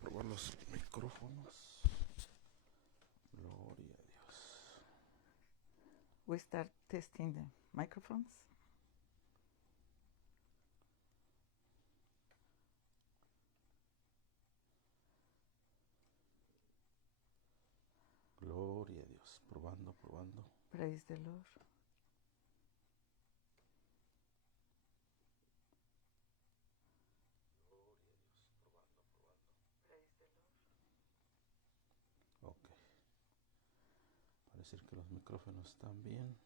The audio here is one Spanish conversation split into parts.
probar los micrófonos. Gloria a Dios. We start testing the microphones. Gloria a Dios. Probando, probando. Praise the Lord. Gloria a Dios. Probando, probando. Praise the Lord. Ok. Parece que los micrófonos están bien.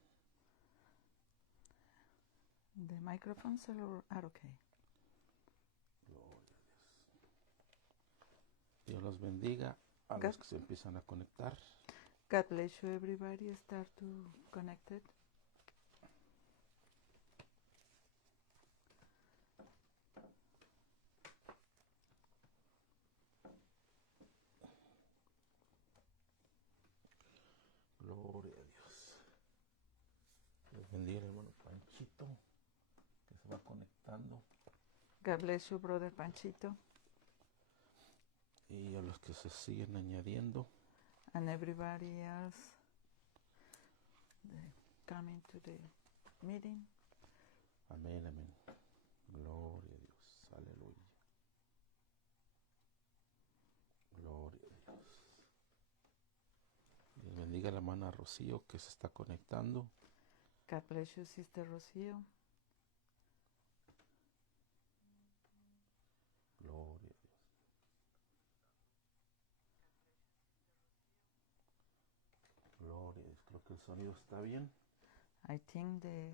The microphones are okay. Gloria a Dios. Dios los bendiga a los que se empiezan a conectar. God bless you, everybody. Start to connect it. Gloria a Dios. Dios bendiga al hermano Panchito que se va conectando. God bless you, Brother Panchito. Y a los que se siguen añadiendo. And everybody else coming to the meeting. Amén, amén. Gloria a Dios. Aleluya. Gloria a Dios. Dios bendiga a la hermana Rocío que se está conectando. God bless you, Sister Rocío. Gloria a Dios. Gloria a Dios. Creo que el sonido está bien. I think the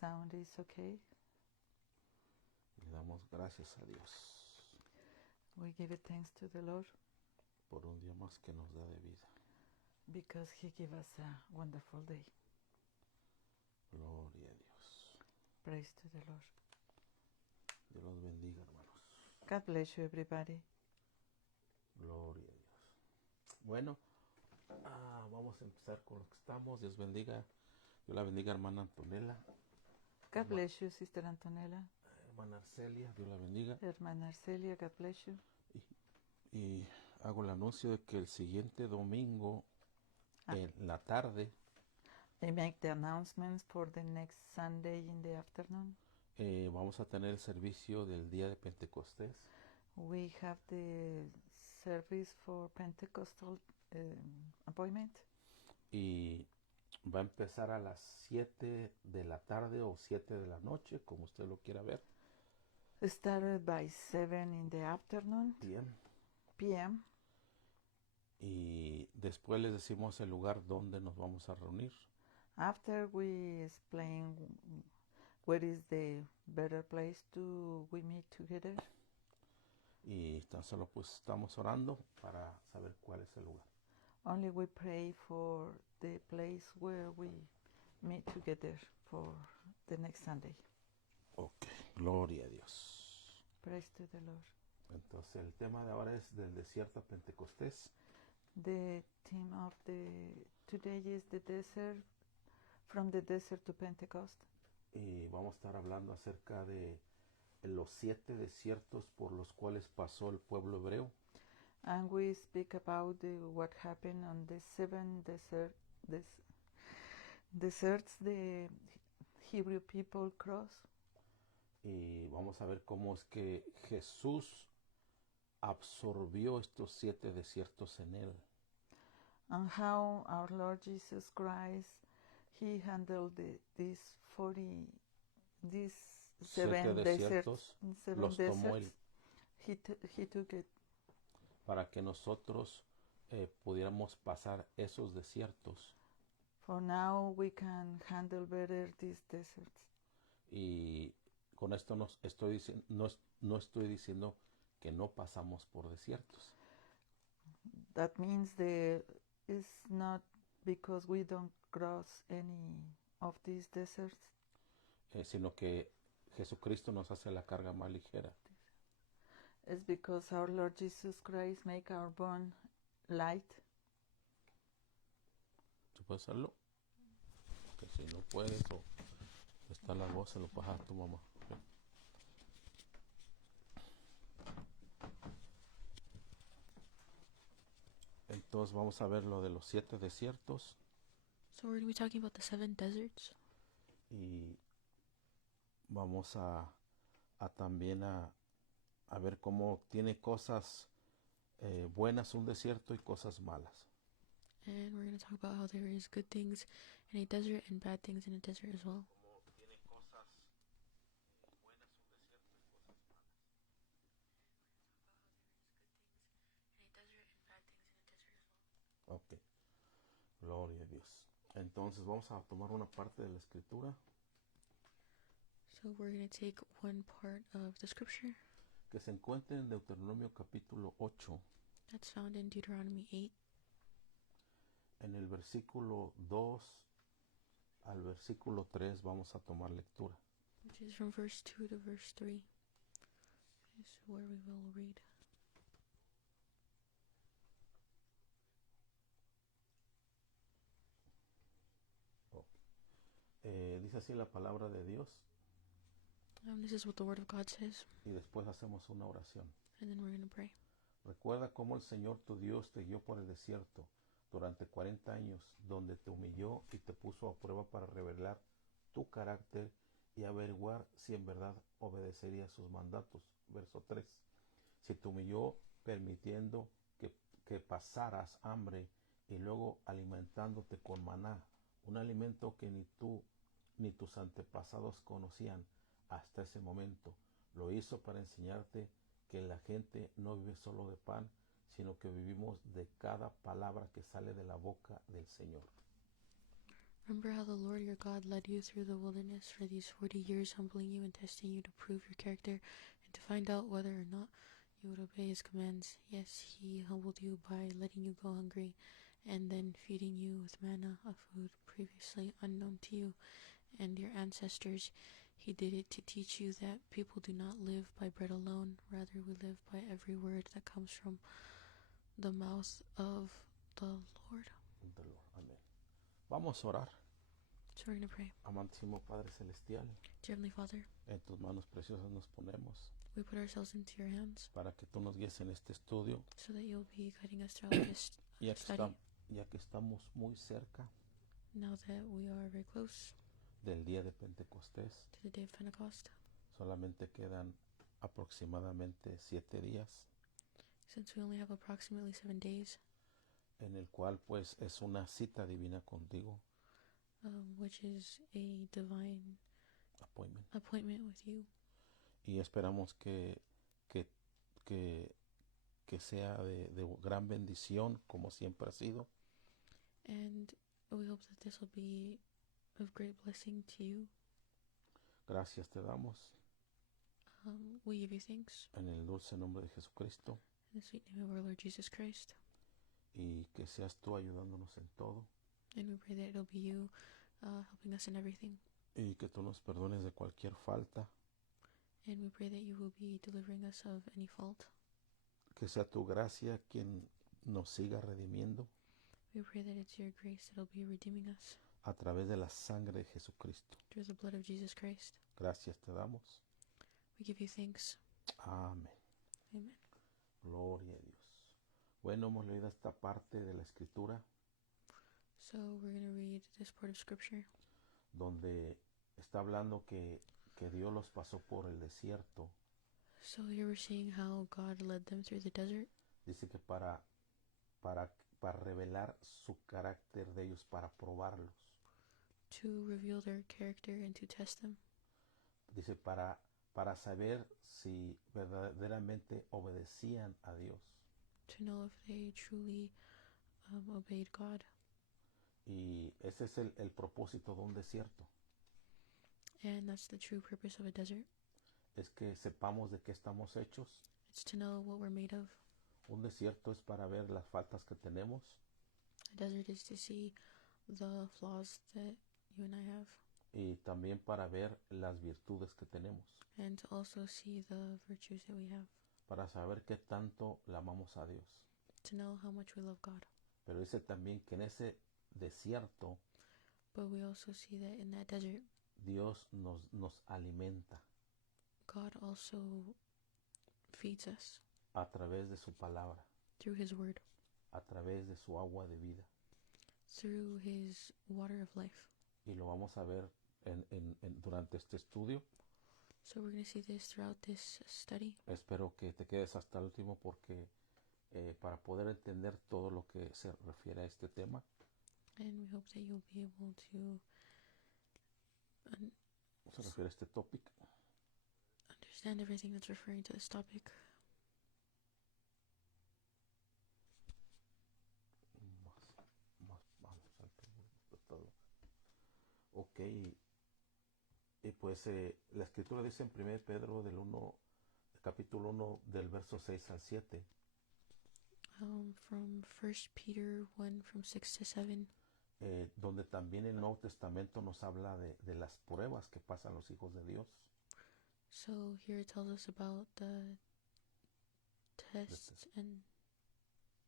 sound is okay. Le damos gracias a Dios We give it thanks to the Lord por un día más que nos da de vida. because He gave us a wonderful day. Gloria a Dios. Praise to the Lord. Dios los bendiga, hermanos. God bless you, everybody. Gloria a Dios. Bueno, vamos a empezar con lo que estamos. Dios bendiga. Dios la bendiga, hermana Antonella. God bless you, Sister Antonella. Hermana Arcelia, Dios la bendiga. Hermana Arcelia, God bless you. Y hago el anuncio de que el siguiente domingo, en la tarde, I make the announcements for the next Sunday in the afternoon. vamos a tener el servicio del día de Pentecostés. We have the service for Pentecostal appointment. Y va a empezar a las 7 de la tarde o 7 de la noche, como usted lo quiera ver. Started by 7 in the afternoon, Bien. p.m. Y después les decimos el lugar donde nos vamos a reunir. After we explain where is the better place to we meet together. Y tan solo pues estamos orando para saber cuál es el lugar. Only we pray for the place where we meet together for the next Sunday. Ok, gloria a Dios. Praise to the Lord. Entonces el tema de ahora es del desierto a Pentecostés. The theme of today is the desert, from the desert to Pentecost. Y vamos a estar hablando acerca de los 7 desiertos por los cuales pasó el pueblo hebreo. And we speak about what happened on the 7 deserts the Hebrew people crossed. Y vamos a ver cómo es que Jesús absorbió estos 7 desiertos en él. And how our Lord Jesus Christ, He handled these 7 desiertos, los tomó él. He took it Para que nosotros pudiéramos pasar esos desiertos. for now we can handle better these deserts. Y con esto no estoy diciendo que no pasamos por desiertos. That means it's not because we don't cross any of these deserts, Sino que Jesucristo nos hace la carga más ligera. it's because our Lord Jesus Christ make our bone light. ¿Tú puedes hacerlo? Que si no puedes o está la voz, se lo pasas a tu mamá. ¿Okay? Entonces vamos a ver lo de los 7 desiertos So we're going to be talking about the 7 deserts. y vamos a también a ver cómo tiene cosas buenas un desierto y cosas malas. And we're going to talk about how there is good things in a desert and bad things in a desert as well. Ok, gloria a Dios. Entonces vamos a tomar una parte de la escritura So we're going to take one part of the scripture que se encuentra en Deuteronomio capítulo 8, that's found in Deuteronomy 8, en el versículo 2 al versículo 3 vamos a tomar lectura. which is from verse 2 to verse 3. This is where we will read. Dice así la palabra de Dios This is what the Word of God says, y después hacemos una oración. and then we're going to pray. Recuerda cómo el Señor tu Dios te guió por el desierto durante 40 años, donde te humilló y te puso a prueba para revelar tu carácter y averiguar si en verdad obedecerías sus mandatos. Verso 3. Si te humilló permitiendo que pasaras hambre y luego alimentándote con maná, un alimento que ni tú ni tus antepasados conocían hasta ese momento. Lo hizo para enseñarte que la gente no vive solo de pan, sino que vivimos de cada palabra que sale de la boca del Señor. Remember how the Lord your God led you through the wilderness for these 40 years, humbling you and testing you to prove your character and to find out whether or not you would obey his commands. Yes, he humbled you by letting you go hungry and then feeding you with manna, a food previously unknown to you and your ancestors. He did it to teach you that people do not live by bread alone, rather we live by every word that comes from the mouth of the Lord. Amén. Vamos a orar. So we're going to pray. Amantísimo Padre Celestial, Dear Heavenly Father, en tus manos preciosas nos ponemos we put ourselves into your hands para que tú nos guíes en este estudio, so that you'll be guiding us throughout this ya que, study. ya que estamos muy cerca Now that we are very close del día de Pentecostés. to the day of Pentecost, Solamente quedan aproximadamente 7 días, since we only have approximately 7 days, en el cual pues es una cita divina contigo, which is a divine appointment with you. y esperamos que, que sea de gran bendición como siempre ha sido, And we hope that this will be of great blessing to you. Gracias te damos We give you thanks en el dulce nombre de Jesucristo, in the sweet name of our Lord Jesus Christ. y que seas tú ayudándonos en todo, And we pray that it'll be you helping us in everything. y que tú nos perdones de cualquier falta, And we pray that you will be delivering us of any fault. que sea tu gracia quien nos siga redimiendo We pray that it's your grace that'll be redeeming us a través de la sangre de Jesucristo. through the blood of Jesus Christ. Gracias te damos. We give you thanks. Amén. Amen. Gloria a Dios. Bueno, hemos leído esta parte de la escritura So we're going to read this part of scripture donde está hablando que Dios los pasó por el desierto. So here we're seeing how God led them through the desert. Dice que para revelar su carácter de ellos, para probarlos. To reveal their character and to test them. Dice para saber si verdaderamente obedecían a Dios. To know if they truly obeyed God. Y ese es el propósito de un desierto. And that's the true purpose of a desert. Es que sepamos de qué estamos hechos. It's to know what we're made of. Un desierto es para ver las faltas que tenemos. A desert is to see the flaws that you and I have. Y también para ver las virtudes que tenemos. And to also see the virtues that we have. Para saber qué tanto le amamos a Dios. To know how much we love God. Pero dice también que en ese desierto But we also see that in that desert, Dios nos alimenta God also feeds us a través de su palabra. through His Word. a través de su agua de vida. through his water of life. Y lo vamos a ver durante este estudio. So we're going to see this throughout this study. Espero que te quedes hasta el último porque para poder entender todo lo que se refiere a este tema, And we hope that you'll be able to se refiere a este topic. understand everything that's referring to this topic. Vamos al todo. Ok, y pues la escritura dice en 1 Pedro capítulo 1 del verso 6 al 7, From 1 Peter 1 from 6 to 7, donde también el Nuevo Testamento nos habla de las pruebas que pasan los hijos de Dios. so here it tells us about the tests and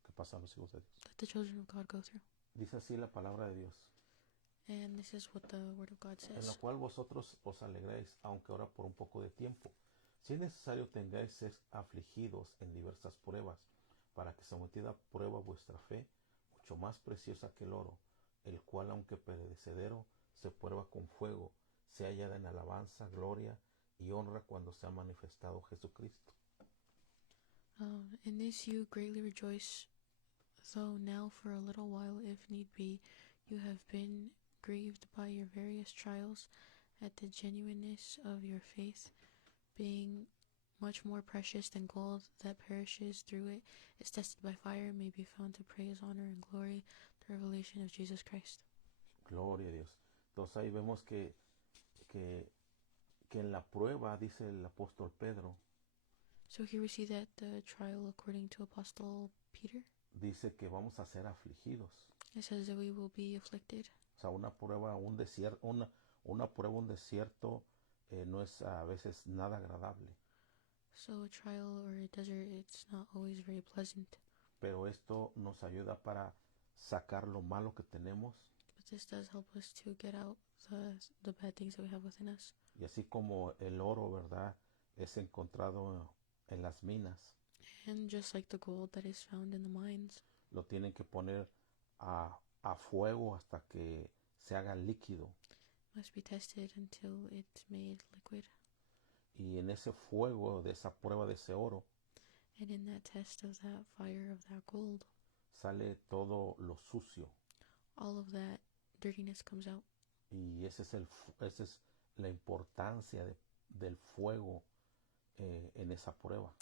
Que pasan los hijos de Dios. that the children of God go through. Dice así la palabra de Dios. And this is what the Word of God En la says. cual vosotros os alegráis, aunque ahora por un poco de tiempo. Si es necesario tengáis ser afligidos en diversas pruebas, para que sometida a prueba vuestra fe, mucho más preciosa que el oro, el cual aunque perecedero, se prueba con fuego, se hallada en alabanza, gloria y honra cuando se ha manifestado Jesucristo. In this you greatly rejoice, though now for a little while, if need be, you have been grieved by your various trials, at the genuineness of your faith, being much more precious than gold that perishes, through it is tested by fire, may be found to praise, honor, and glory, the revelation of Jesus Christ. Gloria a Dios. Entonces ahí vemos que en la prueba, dice el apóstol Pedro, So here we see that the trial, according to Apostle Peter, dice que vamos a ser afligidos. it says that we will be afflicted. O sea, una prueba, un desierto, una prueba, un desierto no es a veces nada agradable. So a trial or a desert, it's not always very pleasant. Pero esto nos ayuda para sacar lo malo que tenemos. But this does help us to get out the bad things that we have within us. Y así como el oro, ¿verdad?, es encontrado en las minas, And just like the gold that is found in the mines, lo tienen que poner a fuego hasta que se haga líquido. must be tested until it's made liquid. Y en ese fuego, de esa prueba de ese oro, And in that test of that fire of that gold, sale todo lo sucio. all of that dirtiness comes out. Y esa es la importancia del fuego en esa prueba.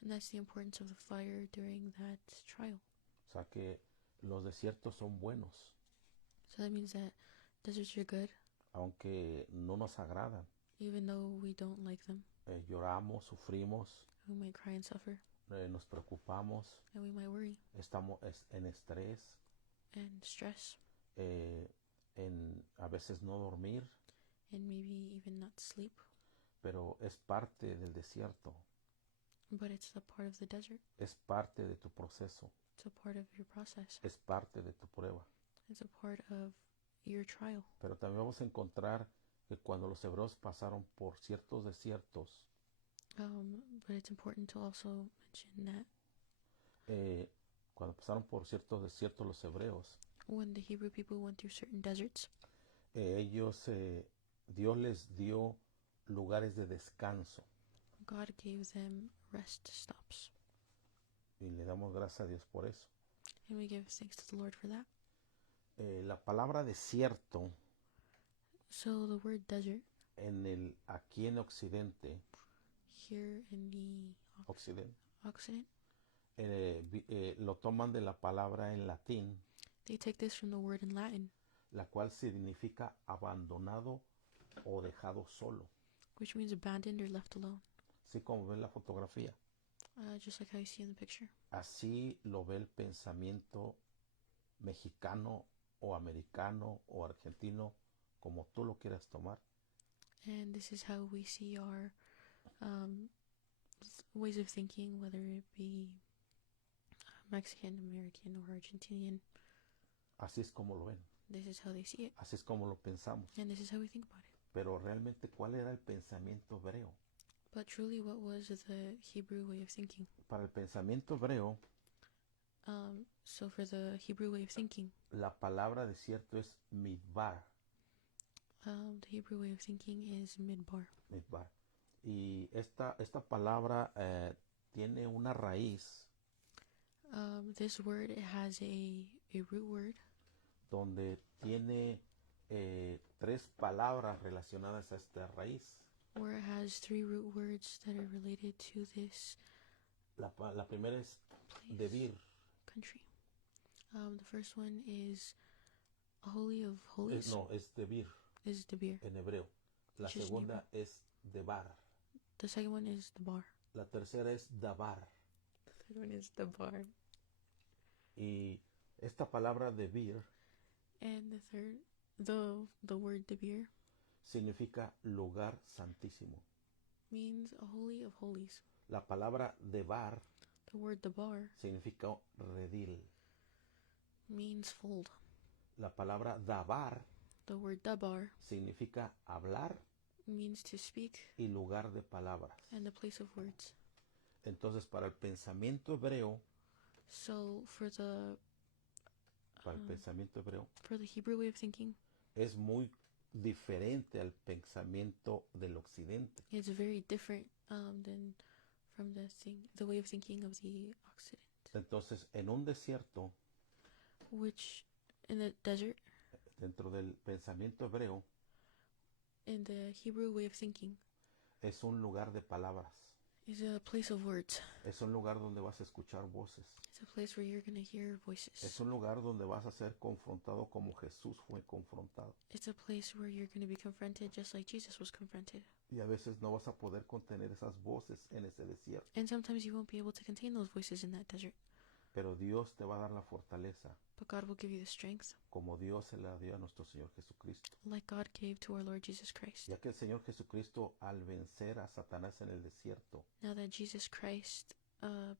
And that's the importance of the fire during that trial. O sea que los desiertos son buenos, So that means that deserts are good, aunque no nos agradan. even though we don't like them. Lloramos, sufrimos, We might cry and suffer, nos preocupamos, and we might worry estamos en estrés, and stress, a veces no dormir, and maybe even not sleep. pero es parte del desierto, But it's a part of the desert. es parte de tu proceso, It's a part of your process. es parte de tu prueba. It's a part of your trial. Pero también vamos a encontrar que cuando los hebreos pasaron por ciertos desiertos, But it's important to also mention that cuando pasaron por ciertos desiertos los hebreos, when the Hebrew people went through certain deserts, Dios les dio lugares de descanso. God gave them rest stops. Y le damos gracias a Dios por eso. And we give thanks to the Lord for that. La palabra desierto So the word desert aquí en Occidente, here in the Occident, lo toman de la palabra en latín, they take this from the word in Latin, la cual significa abandonado o dejado solo, which means abandoned or left alone. así como ven la fotografía. Just like how you see in the picture. Así lo ve el pensamiento mexicano o americano o argentino, como tú lo quieras tomar. And this is how we see our ways of thinking, whether it be Mexican, American, or Argentinian. Así es como lo ven, This is how they see it. así es como lo pensamos. And this is how we think about it. Pero realmente, ¿cuál era el pensamiento hebreo? But truly, what was the Hebrew way of thinking? Para el pensamiento hebreo, So for the Hebrew way of thinking, La palabra desierto es midbar, the Hebrew way of thinking is midbar. midbar. Y esta palabra tiene una raíz This word, it has a root word donde tiene tres palabras relacionadas a esta raíz. where it has three root words that are related to this La primera es place, debir, country. The first one is Holy of Holies, es debir is Debir. en hebreo. La Which is in segunda es debar. The second one is the bar. La tercera es dabar. The third one is the bar. Y esta palabra debir And the third, the word Debir significa lugar santísimo. means a holy of holies. La palabra debar The word Debar significa redil. means fold. La palabra dabar The word Dabar significa hablar means to speak y lugar de palabras. and the place of words. Entonces, para el pensamiento hebreo, So for the Hebrew way of thinking, es muy diferente al pensamiento del occidente. it's very different than from the way of thinking of the Occident. Entonces, en un desierto, Which in the desert, dentro del pensamiento hebreo, in the Hebrew way of thinking, es un lugar de palabras. is a place of words. Es un lugar donde vas a escuchar voces. It's a place where you're going to hear voices. Es un lugar donde vas a ser confrontado como Jesús fue confrontado. It's a place where you're going to be confronted just like Jesus was confronted. Y a veces no vas a poder contener esas voces en ese desierto. And sometimes you won't be able to contain those voices in that desert. Pero Dios te va a dar la fortaleza, But God will give you the strength, como Dios se la dio a nuestro Señor Jesucristo. like God gave to our Lord Jesus Christ. Ya que el Señor Jesucristo, al vencer a Satanás en el desierto, Now that Jesus Christ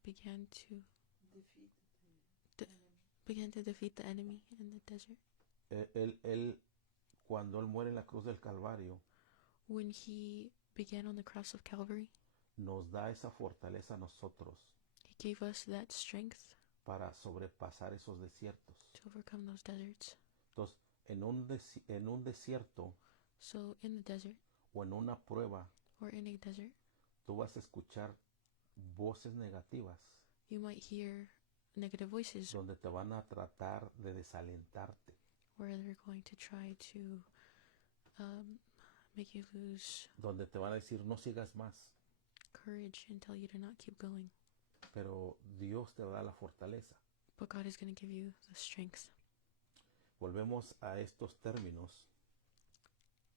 began to defeat the enemy in the desert, cuando Él muere en la cruz del Calvario, when he began on the cross of Calvary, nos da esa fortaleza a nosotros he gave us that strength para sobrepasar esos desiertos. to overcome those deserts. Entonces, en un desierto So in the desert, o en una prueba, or in a desert, tú vas a escuchar voces negativas you might hear negative voices donde te van a tratar de desalentarte, where they're going to try to make you lose donde te van a decir no sigas más, courage and tell you to not keep going. pero Dios te va a dar la fortaleza. But God is going to give you the strength. Volvemos a estos términos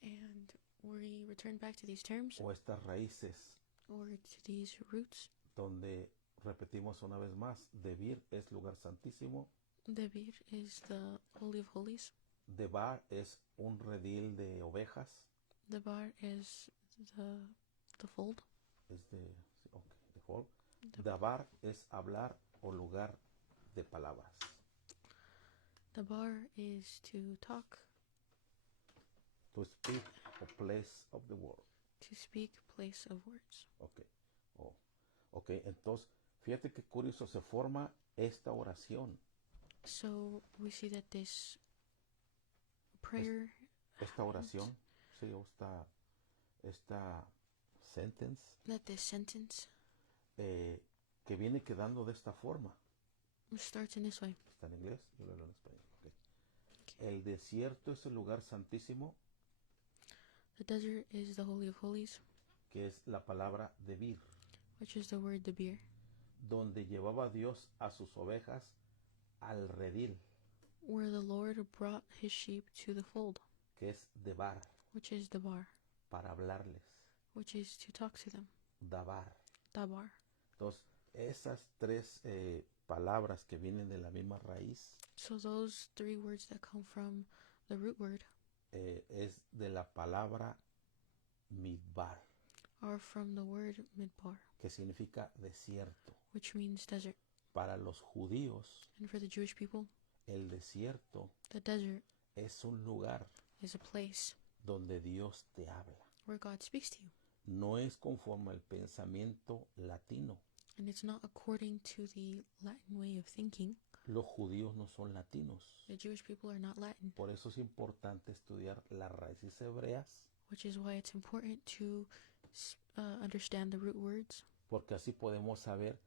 And we return back to these terms o estas raíces or to these roots. donde repetimos una vez más, Debir es lugar santísimo, Debir is the Holy of Holies. Debar es un redil de ovejas, The bar is the fold. es de, sí, ok, de fold. The, Dabar es hablar o lugar de palabras. the bar is to talk, To speak or place of the word. to speak, place of words. Ok, oh, ok, entonces fíjate qué curioso, se forma esta oración, So we see that this prayer, esta oración, sí, o esta sentence, that this sentence que viene quedando de esta forma. starts in this way. ¿Está en inglés? Yo lo leo en español. Okay. El desierto es el lugar santísimo, The desert is the Holy of Holies, que es la palabra debir, which is the word Debir, donde llevaba Dios a sus ovejas al redil, where the Lord brought his sheep to the fold, que es debar, which is the bar, para hablarles, which is to talk to them, dabar. Dabar. Entonces, esas tres palabras que vienen de la misma raíz So those three words that come from the root word es de la palabra midbar, are from the word Midbar, que significa desierto. which means desert. Para los judíos, And for the Jewish people, el desierto the desert es un lugar is a place donde Dios te habla. where God speaks to you. No es conforme al pensamiento latino, And it's not according to the Latin way of thinking. Los judíos no son latinos. The Jewish people are not Latin, Por eso es importante estudiar las raíces hebreas, which is why it's important to understand the root words, porque así podemos saber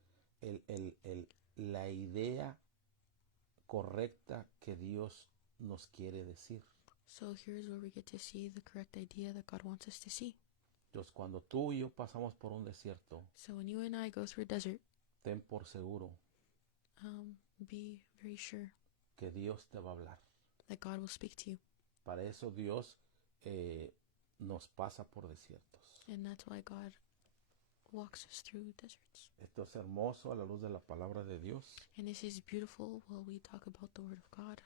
la idea correcta que Dios nos quiere decir. So here's where we get to see the correct idea that God wants us to see. Entonces, cuando tú y yo pasamos por un desierto, So when you and I go through a desert, ten por seguro be very sure que Dios te va a hablar. that God will speak to you. Para eso Dios nos pasa por desiertos. And that's why God walks us through deserts. Esto es hermoso a la luz de la palabra de Dios, And this is beautiful while we talk about the Word of God,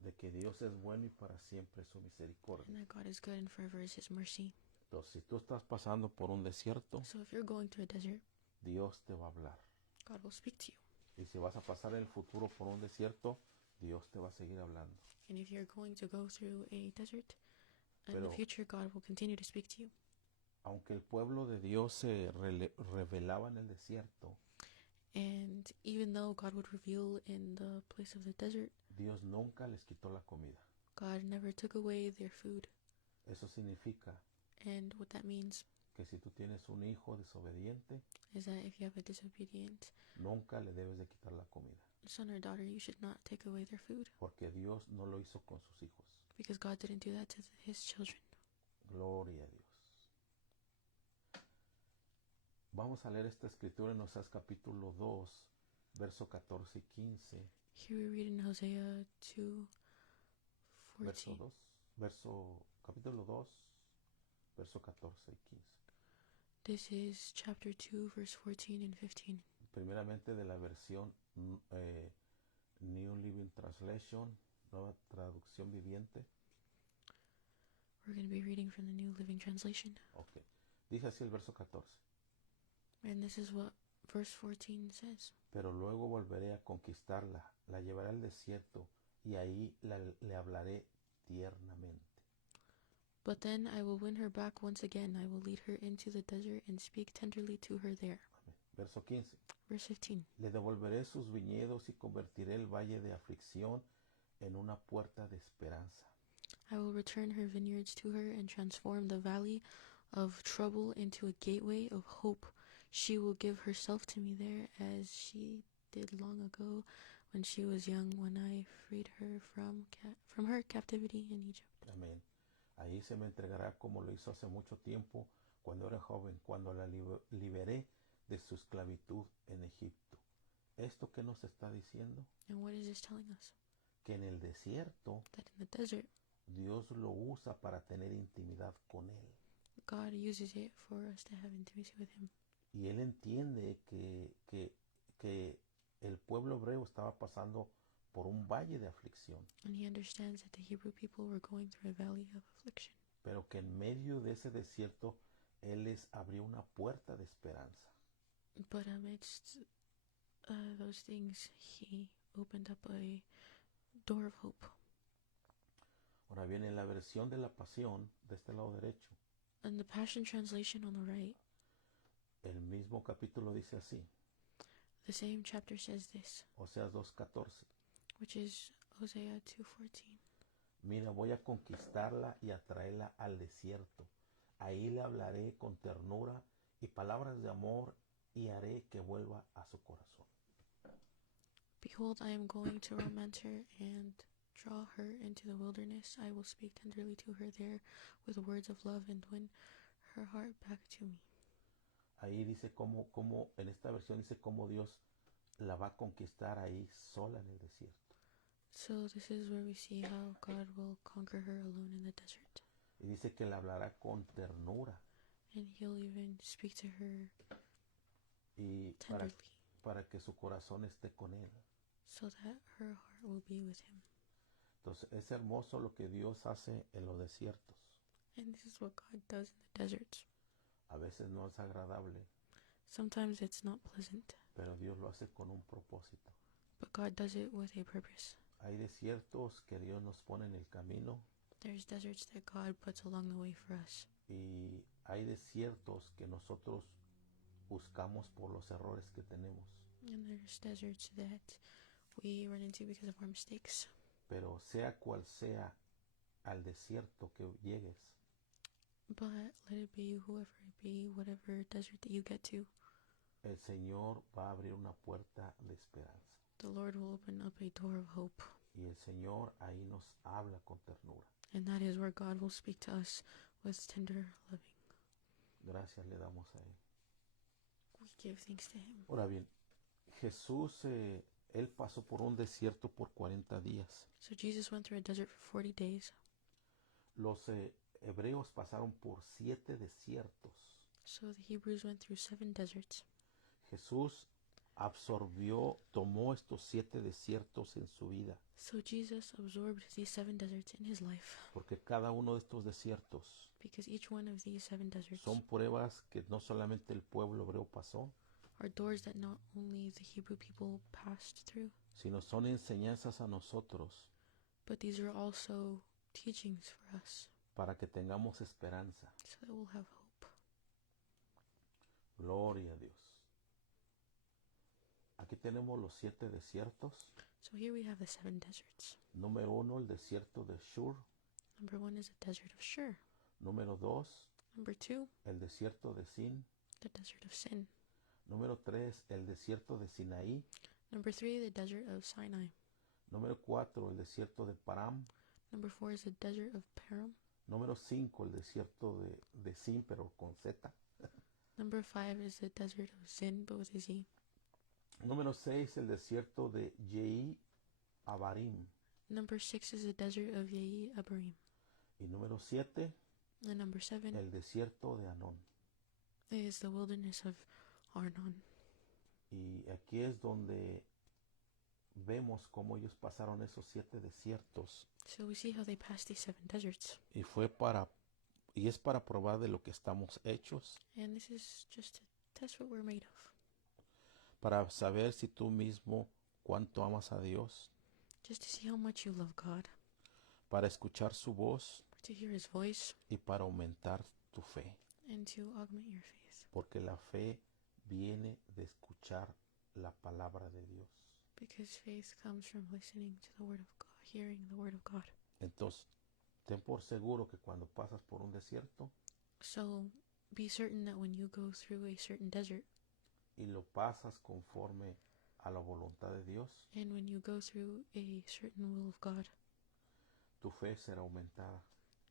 de que Dios es bueno y para siempre es su misericordia. and that God is good and forever is His mercy. Entonces, si tú estás pasando por un desierto, So if you're going through a desert, Dios te va a hablar. God will speak to you. Y si vas a pasar en el futuro por un desierto, Dios te va a seguir hablando. And if you're going to go through a desert, in the Pero- future, God will continue to speak to you. Aunque el pueblo de Dios se revelaba en el desierto, And even though God would reveal in the place of the desert, Dios nunca les quitó la comida. God never took away their food. Eso significa And what that means que si tú tienes un hijo desobediente, is that if you have a disobedient nunca le debes de quitar la comida, son or daughter, you should not take away their food, porque Dios no lo hizo con sus hijos. because God didn't do that to His children. Gloria a Dios. Vamos a leer esta escritura en Oseas capítulo 2, verso 14 y 15. Here we read in Hosea 2, Verso 14. 2, capítulo 2, verso 14 y 15. This is chapter 2, verse 14 and 15. Primeramente de la versión New Living Translation, nueva traducción viviente. We're going to be reading from the New Living Translation. Ok. Dice así el verso 14. And this is what verse 14 says. Pero luego volveré a conquistarla, la llevaré al desierto y ahí le hablaré tiernamente. But then I will win her back once again. I will lead her into the desert and speak tenderly to her there. Amén. Verso 15. Verse 15. Le devolveré sus viñedos y convertiré el valle de aflicción en una puerta de esperanza. I will return her vineyards to her and transform the valley of trouble into a gateway of hope. She will give herself to me there as she did long ago when she was young, when I freed her from her captivity in Egypt. Amén. Ahí se me entregará como lo hizo hace mucho tiempo, cuando era joven, cuando la liberé de su esclavitud en Egipto. ¿Esto qué nos está diciendo? And what is this telling us? Que en el desierto That in the desert, Dios lo usa para tener intimidad con Él. God uses it for us to have intimacy with Him. Y Él entiende que el pueblo hebreo estaba pasando por un valle de aflicción, And He understands that the Hebrew people were going through a valley of affliction. pero que en medio de ese desierto Él les abrió una puerta de esperanza. But amidst those things, He opened up a door of hope. Ahora bien, en la versión de la Pasión, de este lado derecho, And the Passion Translation on the right, el mismo capítulo dice así, the same chapter says this, Oseas 2:14. which is Hosea 2:14. Mira, voy a conquistarla y a traerla al desierto. Ahí le hablaré con ternura y palabras de amor y haré que vuelva a su corazón. Behold, I am going to romance her and draw her into the wilderness. I will speak tenderly to her there with words of love and win her heart back to me. Ahí dice cómo en esta versión dice cómo Dios la va a conquistar ahí sola en el desierto. So this is where we see how God will conquer her alone in the desert. Y dice que le hablará con ternura And He'll even speak to her y tenderly para que su corazón esté con Él. so that her heart will be with Him. Entonces es hermoso lo que Dios hace en los desiertos. And this is what God does in the deserts. A veces no es agradable, Sometimes it's not pleasant, pero Dios lo hace con un propósito. but God does it with a purpose. Hay desiertos que Dios nos pone en el camino There's deserts that God puts along the way for us. y hay desiertos que nosotros buscamos por los errores que tenemos. And there's deserts that we run into because of our mistakes. Pero sea cual sea al desierto que llegues, But let it be whoever it be, whatever desert that you get to, el Señor va a abrir una puerta de esperanza. the Lord will open up a door of hope. Y el Señor ahí nos habla con ternura. And that is where God will speak to us with tender loving. Gracias le damos a Él. We give thanks to Him. Ahora bien, Jesús, Él pasó por un desierto por 40 días. So Jesus went through a desert for 40 days. Los hebreos pasaron por 7 desiertos. So the Hebrews went through 7 deserts. Jesús absorbió, tomó estos 7 desiertos en su vida, So Jesus absorbed these 7 deserts in His life. porque cada uno de estos desiertos Because each one of these 7 deserts son pruebas que no solamente el pueblo hebreo pasó, are doors that not only the Hebrew people passed through, sino son enseñanzas a nosotros but these are also teachings for us para que tengamos esperanza. so that we'll have hope. Gloria a Dios. Aquí tenemos los 7 desiertos. So here we have the 7 deserts. Número 1, el desierto de Shur. Number 1 is the desert of Shur. Número 2, Number 2, el desierto de Sin. the desert of Sin. Número 3, el desierto de Sinaí. Number 3, the desert of Sinai. Número 4, el desierto de Param. Number 4 is the desert of Param. Número 5, el desierto de Sin, pero con Z. Number 5 is the desert of Zin, but with a Z. Número 6, el desierto de Yehi Abarim. Number 6 is the desert of Yehi Abarim. Y número 7, And number 7 el desierto de Anón. is the wilderness of Arnon. Y aquí es donde vemos cómo ellos pasaron esos 7 desiertos. So we see how they passed these 7 deserts. Y es para probar de lo que estamos hechos, And this is just to test what we're made of. para saber si tú mismo cuánto amas a Dios, Just to see how much you love God. para escuchar su voz To hear His voice. y para aumentar tu fe. And to augment your faith. Porque la fe viene de escuchar la palabra de Dios. Because faith comes from listening to the Word of God, hearing the Word of God. Entonces, ten por seguro que cuando pasas por un desierto So be certain that when you go through a certain desert, y lo pasas conforme a la voluntad de Dios, and when you go through a certain will of God, tu fe será aumentada.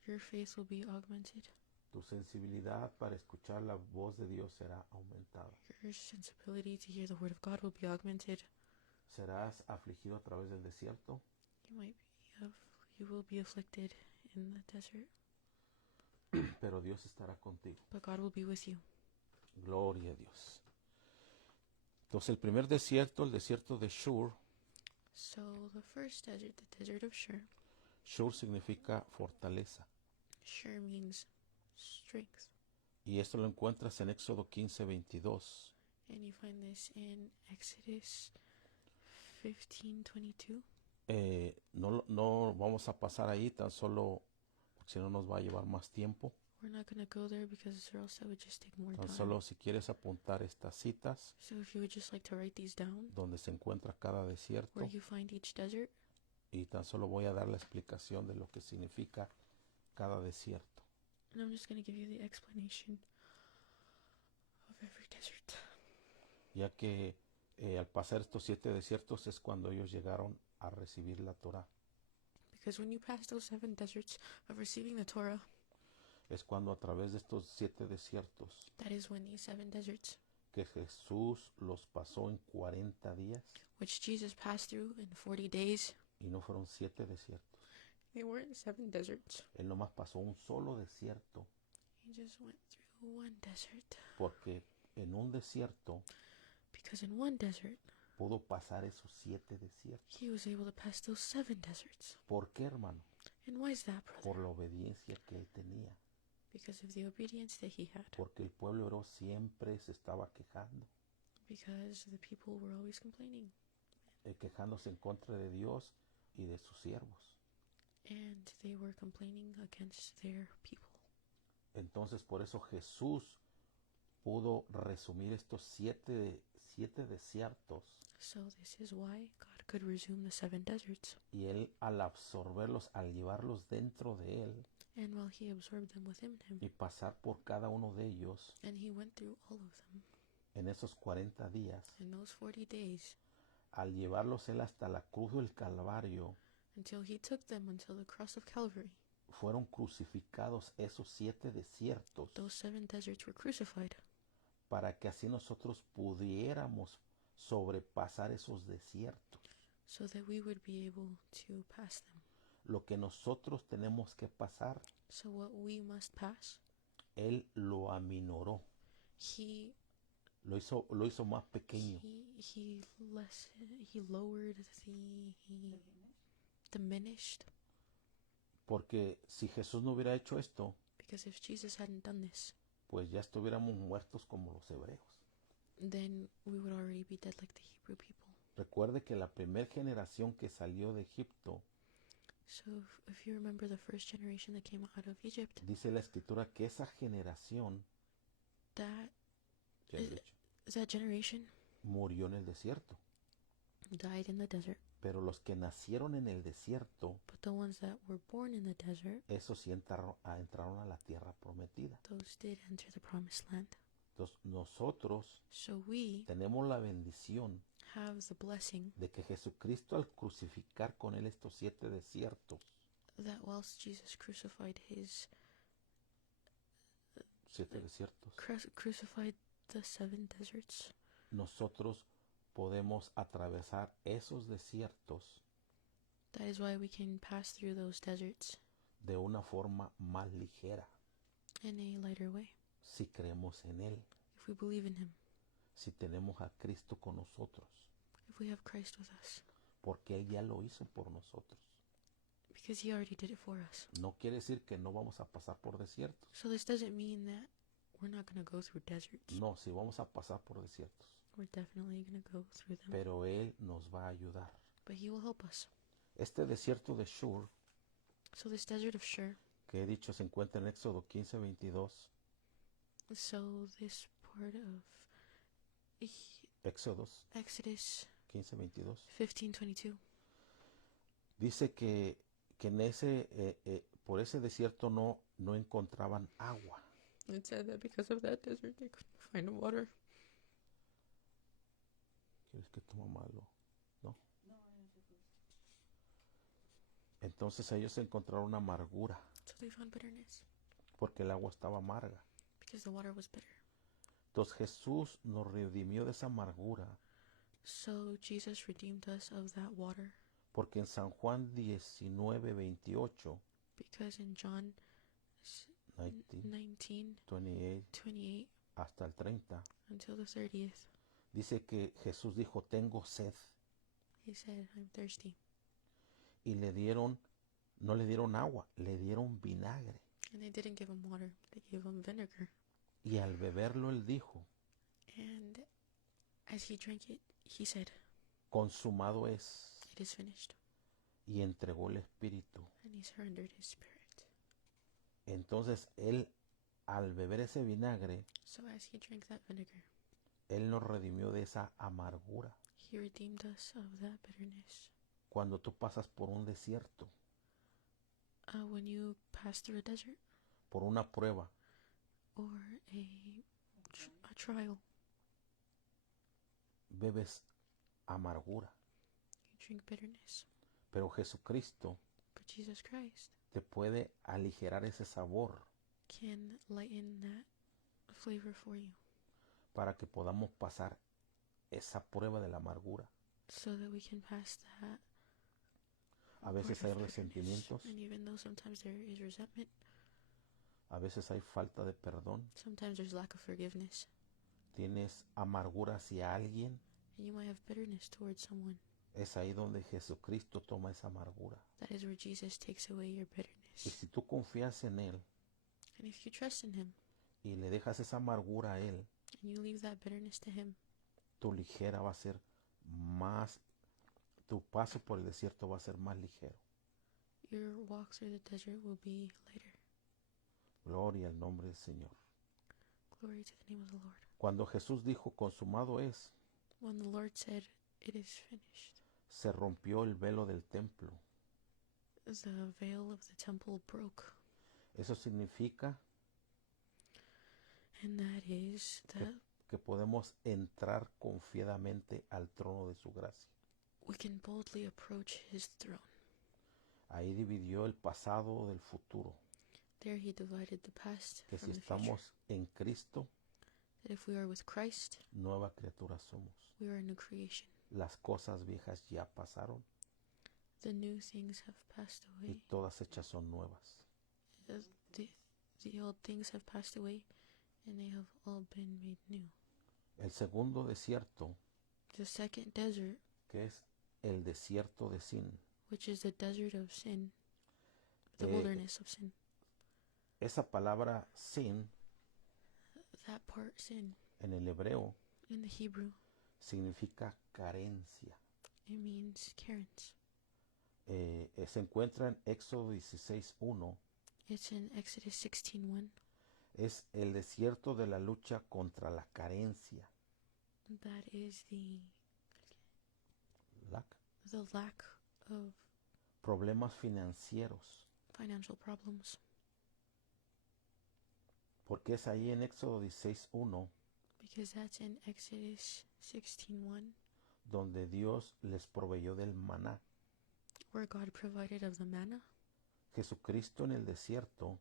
your faith will be augmented. Tu sensibilidad para escuchar la voz de Dios será aumentada. Your sensibility to hear the Word of God will be augmented. Serás afligido a través del desierto, You will be afflicted in the desert, pero Dios estará contigo. but God will be with you. Gloria a Dios. Entonces el primer desierto, el desierto de Shur. So the first desert, the desert of Shur. Shur significa fortaleza. Shur means strength. Y esto lo encuentras en Éxodo 15:22. And you find this in Exodus 15:22. No vamos a pasar ahí tan solo, porque si no nos va a llevar más tiempo. We're not going to go there because or else that would just take more Tan time. solo si quieres apuntar estas citas, So if you would just like to write these down, donde se encuentra cada desierto, where you find each desert, y tan solo voy a dar la explicación de lo que significa cada desierto. and I'm just going to give you the explanation of every desert. Ya que al pasar estos 7 desiertos es cuando ellos llegaron a recibir la Torah. Because when you pass those 7 deserts of receiving the Torah, Es cuando a través de estos 7 desiertos that is when these 7 deserts, que Jesús los pasó en 40 días, which Jesus passed through in 40 days, y no fueron 7 desiertos. they weren't 7 deserts. Él nomás pasó un solo desierto, He just went through one desert. porque en un desierto Because in one desert, pudo pasar esos 7 desiertos. he was able to pass those 7 deserts. ¿Por qué, hermano? And why is that, brother? Por la obediencia que él tenía. Because of the obedience that he had. Porque el pueblo hebreo siempre se estaba quejando, Because the people were always complaining. Quejándose en contra de Dios y de sus siervos. And they were complaining against their people. Entonces por eso Jesús pudo resumir estos siete desiertos, So this is why God could resume the 7 deserts. y él al absorberlos, al llevarlos dentro de él And while he absorbed them within him, y pasar por cada uno de ellos and he went through all of them en esos 40 días, in those 40 days, al llevarlos él hasta la cruz del Calvario, until he took them until the cross of Calvary, fueron crucificados esos 7 desiertos those 7 deserts were crucified, para que así nosotros pudiéramos sobrepasar esos desiertos. so that we would be able to pass them. Lo que nosotros tenemos que pasar, So what we must pass, él lo aminoró, he lo hizo más pequeño, he lowered he diminished, porque si Jesús no hubiera hecho esto, because if Jesus hadn't done this, pues ya estuviéramos muertos como los hebreos. then we would already be dead like the Hebrew people. Recuerde que la primera generación que salió de Egipto, So if you remember the first generation that came out of Egypt, dice la escritura que esa generación, that ya he dicho, that generation murió en el desierto. died in the desert, Pero los que nacieron en el desierto, but the ones that were born in the desert, esos sí entraron a la tierra prometida. those did enter the promised land. Entonces nosotros So we tenemos la bendición have the blessing de que Jesucristo, al crucificar con él estos 7 desiertos, that whilst Jesus crucified his 7 desiertos, crucified the 7 deserts, nosotros podemos atravesar esos desiertos that is why we can pass through those deserts de una forma más ligera, in a lighter way si creemos en él, if we believe in him, si tenemos a Cristo con nosotros, if we have Christ with us, porque él ya lo hizo por nosotros. because he already did it for us. No quiere decir que no vamos a pasar por desiertos. So this doesn't mean that we're not going to go through deserts. No, sí vamos a pasar por desiertos, We're definitely going to go through them, pero él nos va a ayudar. but he will help us. Este desierto de Shur, So this desert of Shur, que he dicho se encuentra en Éxodo 15:22, so this part of Éxodos Exodus 15:22, 15:22, dice que en por ese desierto no encontraban agua. it said that because of that desert they couldn't find water. ¿Quieres que tu mamá no? Entonces ellos encontraron amargura, So they found bitterness porque el agua estaba amarga. because the water was bitter. Entonces Jesús nos redimió de esa amargura, So Jesus redeemed us of that water, porque en San Juan 19:28, because in John 19, 19:28 28 hasta el 30, until the 30th, dice que Jesús dijo, tengo sed, he said, I'm thirsty. y no le dieron agua, le dieron vinagre. And they didn't give him water, they gave him vinegar. Y al beberlo él dijo, And as he drank it, he said, consumado es, it is finished. y entregó el espíritu. And he surrendered his spirit. Entonces él, al beber ese vinagre, So as he drank that vinegar, él nos redimió de esa amargura. he redeemed us of that bitterness. Cuando tú pasas por un desierto, When you pass through a desert por una prueba, or a trial, bebes amargura, you drink bitterness. pero Jesucristo But Jesus Christ te puede aligerar ese sabor can lighten that flavor for you, para que podamos pasar esa prueba de la amargura. so that we can pass that. A veces part hay of bitterness. resentimientos, And even though sometimes there is resentment, a veces hay falta de perdón, sometimes there's lack of forgiveness, tienes amargura hacia alguien, and you might have bitterness towards someone. es ahí donde Jesucristo toma esa amargura. That is where Jesus takes away your Y bitterness. si tú confías en Él And if you trust in him y le dejas esa amargura a Él, and you leave that bitterness to him, tu ligera va a ser más, tu paso por el desierto va a ser más ligero. your walk through the desert will be lighter. Gloria al nombre del Señor. Glory to the name of the Lord. Cuando Jesús dijo consumado es, When the Lord said, "It is finished," se rompió el velo del templo. the veil of the temple broke. Eso significa And that is that que podemos entrar confiadamente al trono de su gracia. we can boldly approach his throne. Ahí dividió el pasado del futuro. There he divided the past Que from si the future. estamos en Cristo, That if we are with Christ, nueva criatura somos. we are a new creation. Las cosas viejas ya pasaron The new things have passed y away. todas hechas son nuevas. As the old things have passed away, and they have all been made new. El segundo desierto, The second desert, que es el desierto de Sin. which is the desert of sin, the Eh, wilderness of sin. Esa palabra Sin That part, sin, en el hebreo in the Hebrew, significa carencia. it means carens. Se encuentra en Éxodo 16:1. It's in Exodus 16:1. Es el desierto de la lucha contra la carencia. That is Lack. the lack of Problemas financieros. financial problems. Porque es ahí en Éxodo 16:1 Because that's in Exodus 16:1, donde Dios les proveyó del maná. where God provided of the manna, Jesucristo en el desierto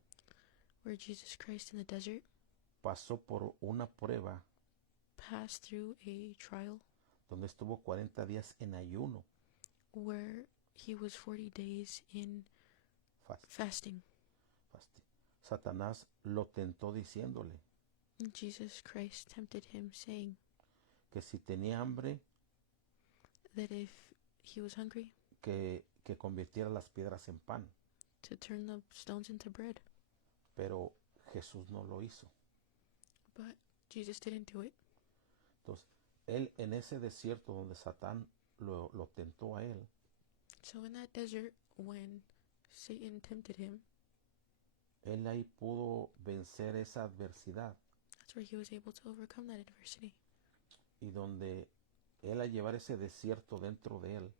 where Jesus Christ in the desert pasó por una prueba passed through a trial donde estuvo 40 días en ayuno. where he was 40 days in fasting. Satanás lo tentó diciéndole Jesus Christ tempted him, saying que si tenía hambre, that if he was hungry, que convirtiera las piedras en pan. to turn the stones into bread. Pero Jesús no lo hizo. But Jesus didn't do it. Entonces, él en ese desierto donde Satán lo tentó a él, So in that desert, when Satan tempted him, él ahí pudo vencer esa adversidad. that's where he was able to overcome that adversity. Y donde él al llevar ese desierto dentro de él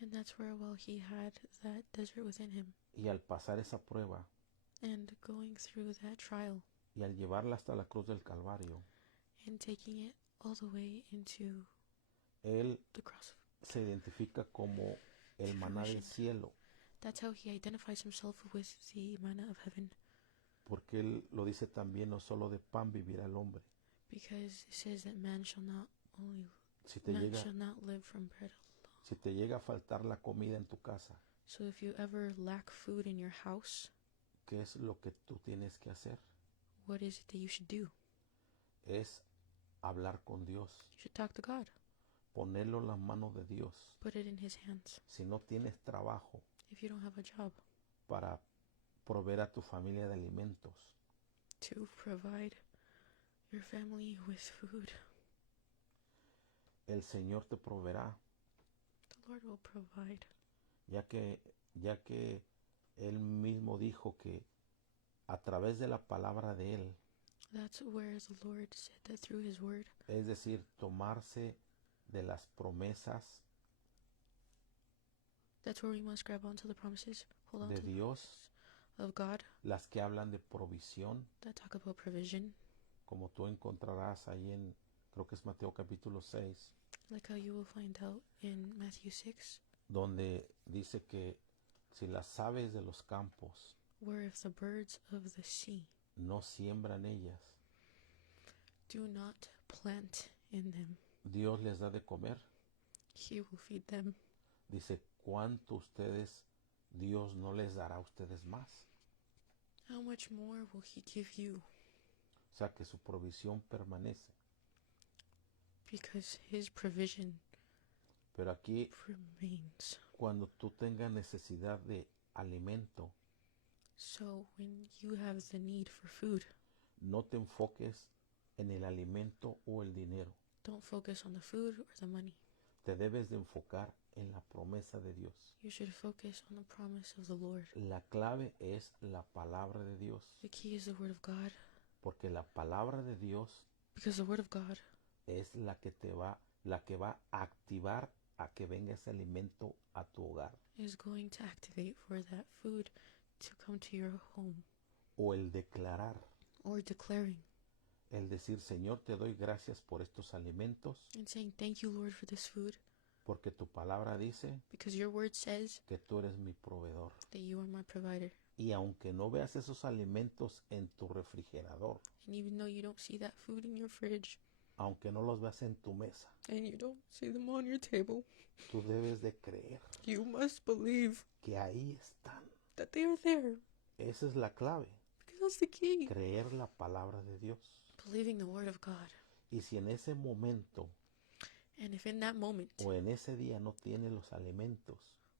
And that's where, while he had that desert within him, y al pasar esa prueba and going through that trial, y al llevarla hasta la cruz del Calvario, and taking it all the way into él the cross, se identifica como el maná del cielo, that's how he identifies himself with the manna of heaven. porque él lo dice también, no solo de pan vivirá el hombre. Because it says that man shall not Si te live from bread alone. si te llega a faltar la comida en tu casa, So if you ever lack food in your house, ¿qué es lo que tú tienes que hacer? what is it that you should do? Es hablar con Dios, You should talk to God. ponerlo en las manos de Dios. Put it in his hands. Si no tienes trabajo If you don't have a job, para proveer a tu familia de alimentos, to provide your family with food, el Señor te proveerá, the Lord will provide. ya que Él mismo dijo que a través de la palabra de Él, That's where the Lord said that through his word, es decir, tomarse de las promesas that's where we must grab onto the promises, hold on de to the Dios, promises of God las que hablan de provisión, that talk about provision, como tú encontrarás ahí en, creo que es Mateo capítulo 6, like how you will find out in Matthew 6, donde dice que si las aves de los campos where if the birds of the sea no siembran ellas, do not plant in them, Dios les da de comer. he will feed them. Dice, ¿cuánto ustedes, Dios no les dará a ustedes más? How much more will he give you? O sea, que su provisión permanece. Because his provision Pero aquí, remains. cuando tú tengas necesidad de alimento, So when you have the need for food, no te enfoques en el alimento o el dinero. don't focus on the food or the money. Te debes de enfocar en la promesa de Dios. You should focus on the promise of the Lord. La clave es la palabra de Dios. The key is the word of God. Porque la palabra de Dios because the word of God es la que va a activar a que venga ese alimento a tu hogar. is going to activate for that food to come to your home. O el declarar, Or declaring el decir, Señor, te doy gracias por estos alimentos, and saying, thank you, Lord, for this food, porque tu palabra dice because your word says que tú eres mi proveedor. that you are my provider. Y aunque no veas esos alimentos en tu refrigerador, And even though you don't see that food in your fridge, aunque no los veas en tu mesa, and you don't see them on your table, tú debes de creer you must believe que ahí están. that they are there, Esa es la clave, because that's the key. creer la palabra de Dios. Believing the word of God. Y si en ese momento And if in that moment o en ese día no tienes los alimentos,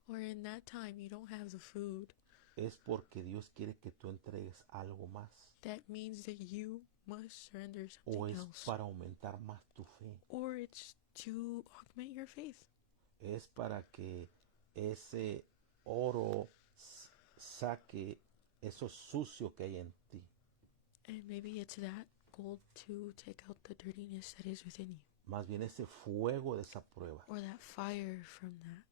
or in that time you don't have the food, es porque Dios quiere que tú entregues algo más. that means that you must surrender O something es else. para aumentar más tu fe. Or it's to augment your faith. Es para que ese oro saque eso sucio que hay en ti. And maybe it's that gold to take out the dirtiness that is within you. Más bien ese fuego de esa prueba. Or that fire from that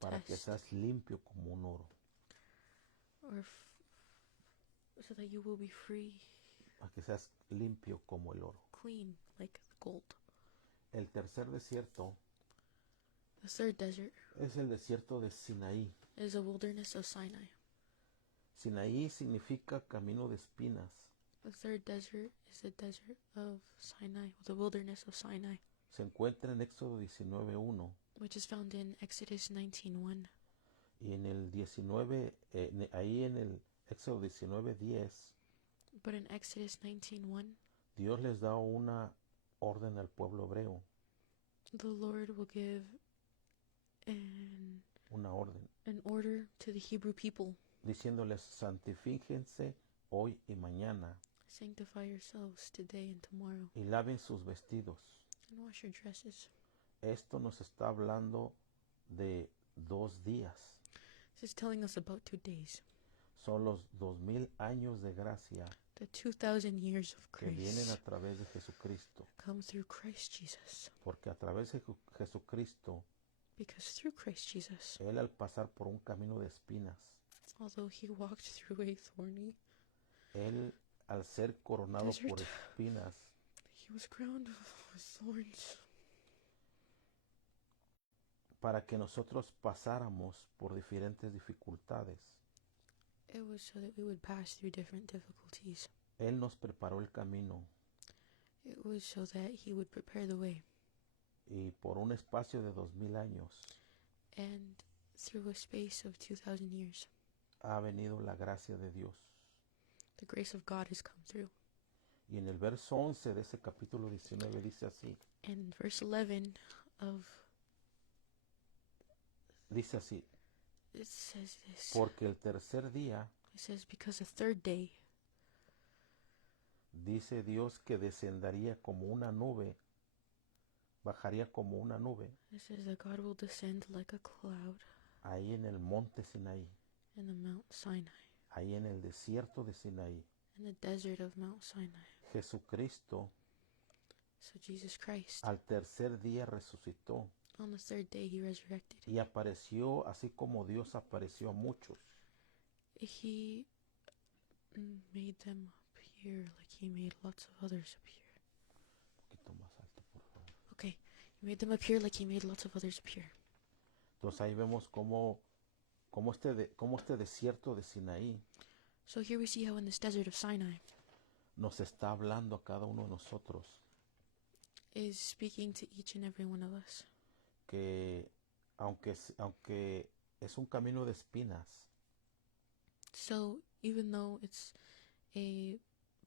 Para que test. seas limpio como un oro. Or so that you will be free, Para que seas limpio como el oro. clean like gold. El tercer desierto The third desert es el desierto de Sinaí. is the wilderness of Sinai. Sinaí significa camino de espinas. The third desert is the desert of Sinai, the wilderness of Sinai, Se encuentra en Éxodo 19:1 which is found in Exodus 19:1. y en el 19, ahí en el Éxodo 19:10, But in Exodus 19:1, Dios les da una orden al pueblo hebreo, the Lord will give una orden, an order to the Hebrew people. diciéndoles, santifíquense hoy y mañana Sanctify yourselves today and tomorrow, y laven sus vestidos. and wash your dresses. Esto nos está hablando de 2 días. This is telling us about 2 days. Son los 2000 años de gracia The 2,000 years of que vienen grace a través de Jesucristo. come through Christ Jesus. Porque a través de Jesucristo, Because through Christ Jesus, Él al pasar por un camino de espinas, although he walked through a thorny, Él al ser coronado Desert. por espinas, he was crowned with thorns para que nosotros pasáramos por diferentes dificultades. It was so that we would pass through different difficulties. Él nos preparó el camino It was so that he would prepare the way. y por un espacio de 2000 años And through a space of 2,000 years, ha venido la gracia de Dios. the grace of God has come through. Y en el verso 11 de ese capítulo 19 dice así, And verse 11 of dice así, it says this. porque el tercer día, It says, because the third day, dice Dios que descendería como una nube, bajaría como una nube, it says that God will descend like a cloud ahí en el monte Sinaí, in the Mount Sinai, ahí en el desierto de Sinaí. in the desert of Mount Sinai. Jesucristo So Jesus Christ, al tercer día resucitó on the third day, he resurrected. y apareció así como Dios apareció a muchos. He made them appear like he made lots of others appear. Un poquito más alto, por favor. Okay, he made them appear like he made lots of others appear. Entonces ahí vemos cómo este desierto de Sinaí So here we see how in this desert of Sinai nos está hablando a cada uno de nosotros is speaking to each and every one of us. que aunque es un camino de espinas, So even though it's a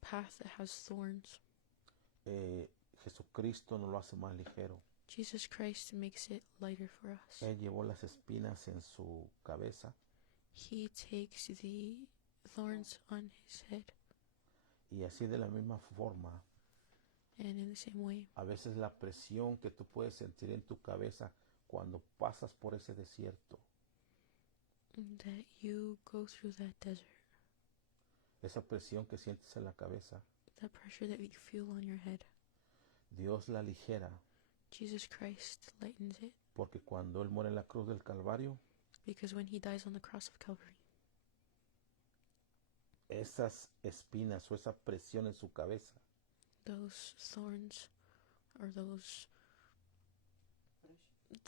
path that has thorns, Jesucristo nos lo hace más ligero. Jesus Christ makes it lighter for us. Él llevó las espinas en su cabeza He takes the thorns on his head, y así de la misma forma, and in the same way, a veces la presión que tú puedes sentir en tu cabeza cuando pasas por ese desierto, that you go through that desert, esa presión que sientes en la cabeza, that pressure that you feel on your head. Dios la aligera, Jesus Christ lightens it, porque cuando Él muere en la cruz del Calvario, because when he dies on the cross of Calvary, esas espinas o esa presión en su cabeza those thorns or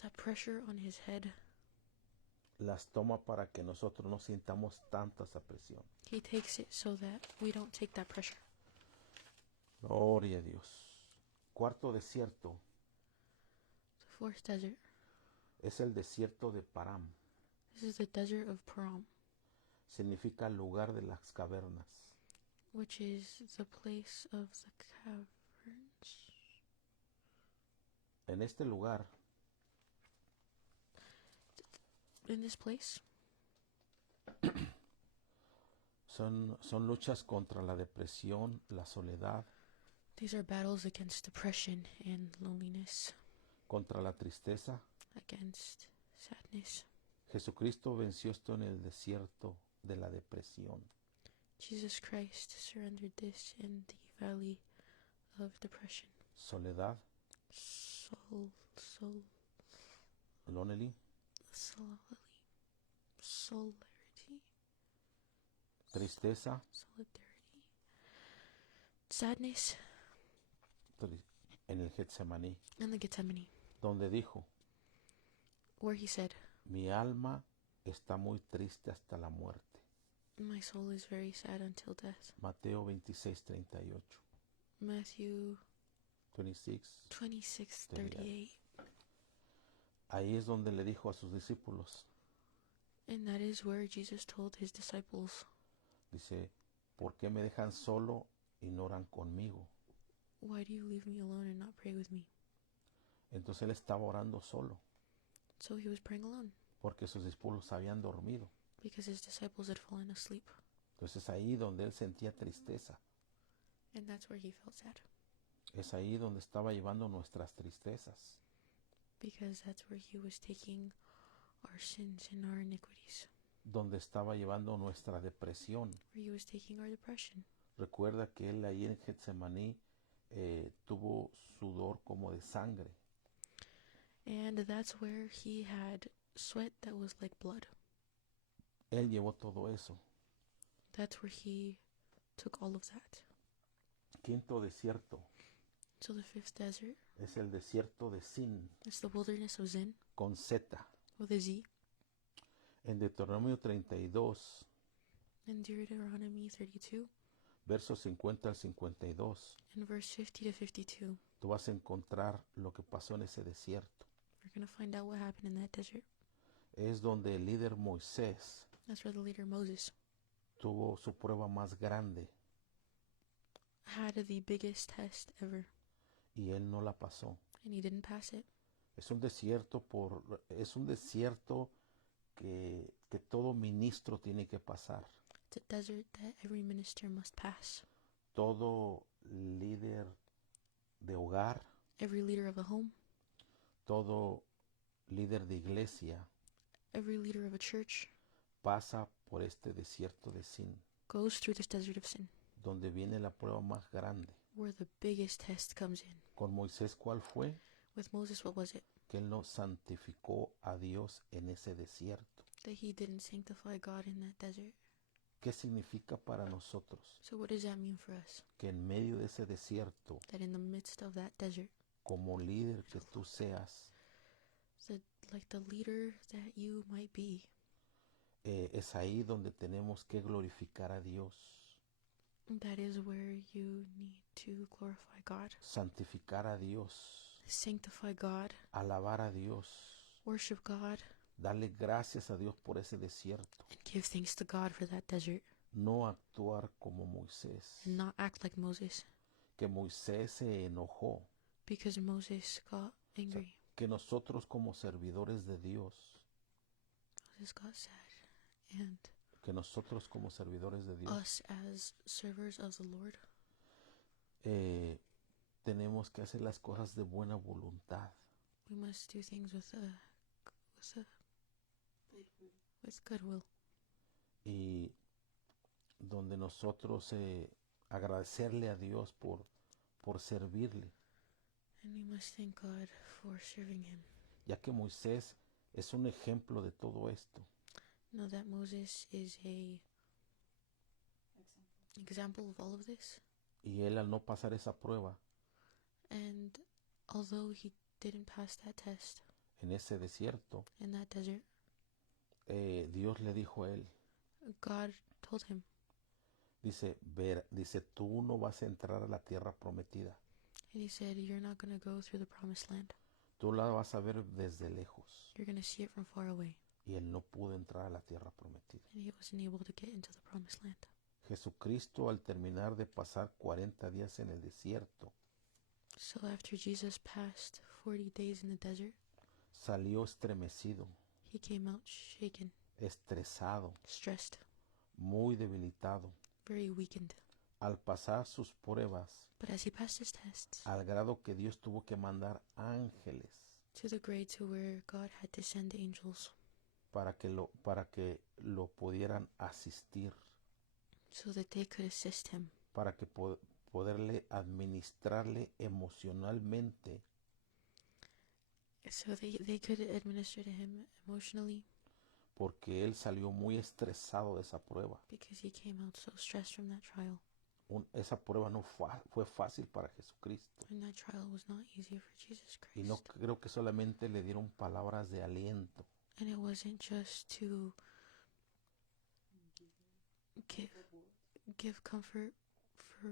that pressure on his head, las toma para que nosotros no sintamos tanta esa presión. he takes it so that we don't take that pressure. Gloria a Dios. Cuarto desierto The fourth desert. es el desierto de Param. This is the desert of Param, Significa lugar de las cavernas. which is the place of the caverns. En este lugar In this place, son luchas contra la depresión, la soledad, these are battles against depression and loneliness, contra la tristeza. against sadness. Jesucristo venció esto en el desierto de la depresión. Jesus Christ surrendered this in the valley of depression. Soledad, lonely, Solidarity, tristeza, sadness, en el Getsemaní, and the Gethsemane, donde dijo, where he said, mi alma está muy triste hasta la muerte. my soul is very sad until death. Mateo 26:38. Matthew 26. 26:38. Ahí es donde le dijo a sus discípulos, And that is where Jesus told his disciples, dice, ¿por qué me dejan solo y no oran conmigo? why do you leave me alone and not pray with me? Entonces él estaba orando solo, So he was praying alone, porque sus discípulos habían dormido. because his disciples had fallen asleep. Entonces ahí donde él sentía tristeza, And that's where he felt sad, es ahí donde estaba llevando nuestras tristezas, because that's where he was taking our sins and our iniquities, donde estaba llevando nuestra depresión. where he was taking our depression. Recuerda que él ahí en Getsemaní tuvo sudor como de sangre. And that's where he had sweat that was like blood. Él llevó todo eso. That's where he took all of that. Quinto desierto So the fifth desert es el desierto de Sin, is the wilderness of Zin, con Z. with a Z. En Deuteronomio 32, In Deuteronomy 32, versos 50 al 52, in verse 50 to 52, tú vas a encontrar lo que pasó en ese desierto. we're going to find out what happened in that desert. Es donde el líder Moisés That's where the leader Moses tuvo su prueba más grande had the biggest test ever, y él no la pasó. and he didn't pass it. Es un desierto que todo ministro tiene que pasar. It's a desert that every minister must pass. Todo líder de hogar, Every leader of a home, todo líder de iglesia every leader of a church pasa por este desierto de Sin, goes through this desert of sin, donde viene la prueba más grande. where the biggest test comes in. Con Moisés, ¿cuál fue? With Moses, what was it? Que él no santificó a Dios en ese desierto. That he didn't sanctify God in that desert. ¿Qué significa para nosotros? So what does that mean for us? Que en medio de ese desierto, That in the midst of that desert, como líder que tú seas, like the leader that you might be, es ahí donde tenemos que glorificar a Dios, that is where you need to glorify God, santificar a Dios, sanctify God, alabar a Dios, worship God, darle gracias a Dios por ese desierto, and give thanks to God for that desert, no actuar como Moisés, and not act like Moses, que Moisés se enojó, because Moses got angry. que nosotros como servidores de Dios, Moses got sad. And que nosotros como servidores de Dios, us as servers of the Lord, tenemos que hacer las cosas de buena voluntad, we must do things with goodwill. y donde nosotros agradecerle a Dios por servirle, And we must thank God for serving him. ya que Moisés es un ejemplo de todo esto. Know that Moses is a example of all of this. Y él, al no pasar esa prueba And although he didn't pass that test en ese desierto, in that desert, Dios le dijo a él, God told him, dice, tú no vas a entrar a la tierra prometida, and he said, you're not going to go through the promised land. tú la vas a ver desde lejos. You're going to see it from far away. Y él no pudo entrar a la tierra prometida. And he wasn't able to get into the promised land. Jesucristo, al terminar de pasar 40 días en el desierto, So after Jesus passed 40 days in the desert, salió estremecido, he came out shaken, estresado, stressed, muy debilitado, very weakened. al pasar sus pruebas, But as he passed his tests, al grado que Dios tuvo que mandar ángeles to the grade to where God had to send angels para que lo pudieran asistir, so that they could assist him, para que poderle administrarle emocionalmente, so they could administer to him emotionally, porque él salió muy estresado de esa prueba. because he came out so stressed from that trial. Esa prueba no fue fácil para Jesucristo. And that trial was not easy for Jesus Christ. Y no creo que solamente le dieron palabras de aliento, And it wasn't just to give comfort for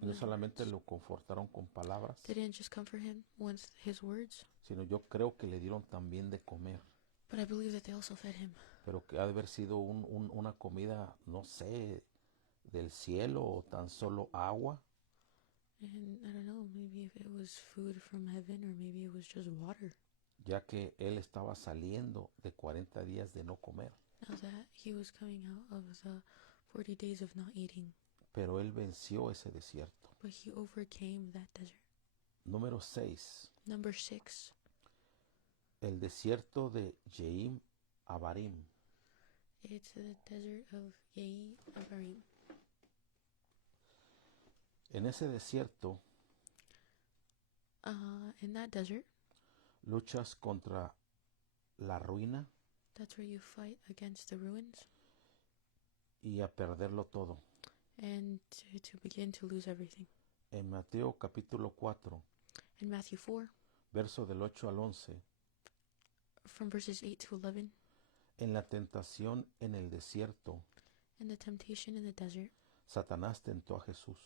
no solamente lo confortaron con palabras, They didn't just comfort him with his words, sino yo creo que le dieron también de comer, but I believe that they also fed him. pero que ha de haber sido una comida, no sé, del cielo o tan solo agua, And I don't know, maybe if it was food from heaven or maybe it was just water. ya que él estaba saliendo de 40 días de no comer. Now that he was coming out of the 40 days of not eating, Pero él venció ese desierto. but he overcame that desert. Número 6. Number 6, El desierto de Jeim Abarim. it's the desert of Yei Abarim. En ese desierto In that desert, luchas contra la ruina that's where you fight against the ruins y a perderlo todo. and to begin to lose everything. En Mateo capítulo 4, In Matthew 4, verso del 8 al 11, from verses 8 to 11, en la tentación en el desierto, in the temptation in the desert, Satanás tentó a Jesús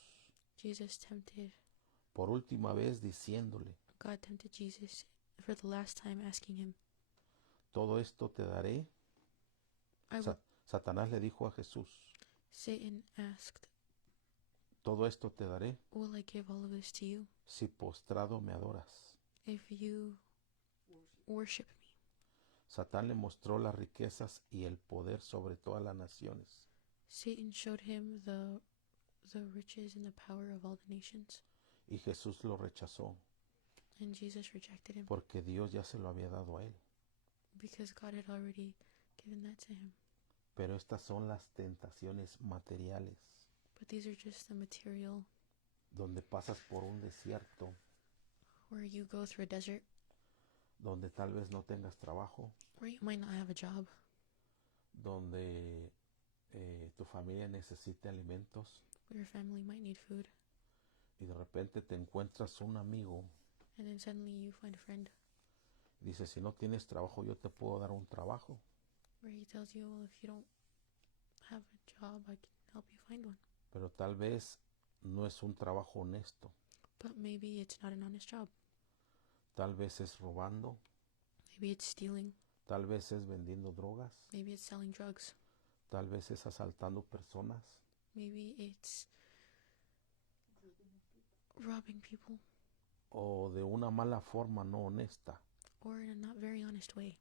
Jesus tempted, por última vez diciéndole, God tempted Jesus for the last time, asking him, todo esto te daré. I will, Satanás le dijo a Jesús, Satan asked, todo esto te daré will I give all of this to you si postrado me adoras. if you worship me? Satán le mostró las riquezas y el poder sobre todas las naciones. Satan showed him the riches and the power of all the nations, Y Jesús lo rechazó and Jesus rejected him porque Dios ya se lo había dado a él. because God had already given that to him. Pero estas son las tentaciones materiales, But these are just the material, donde pasas por un desierto, where you go through a desert, donde tal vez no tengas trabajo, where you might not have a job, donde tu familia necesite alimentos where your family might need food, y de repente te encuentras un amigo and then suddenly you find a friend y dice, si no tienes trabajo yo te puedo dar un trabajo. where he tells you, well, if you don't have a job, I can help you find one. Pero tal vez no es un trabajo honesto, But maybe it's not an honest job. tal vez es robando, Maybe it's stealing. tal vez es vendiendo drogas, Maybe it's selling drugs. tal vez es asaltando personas, Maybe it's robbing people, o de una mala forma no honesta, or in a not very honest way,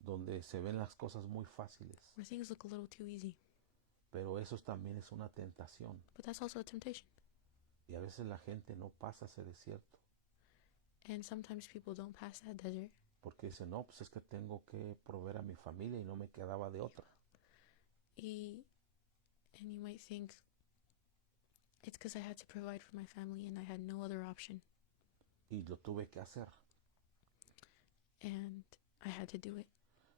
donde se ven las cosas muy fáciles. where things look a little too easy. Pero eso también es una tentación. But that's also a temptation. Y a veces la gente no pasa ese desierto And sometimes people don't pass that desert porque dicen, no, pues es que tengo que proveer a mi familia y no me quedaba de otra. and you might think, It's because I had to provide for my family and I had no other option. Y lo tuve que hacer. And I had to do it.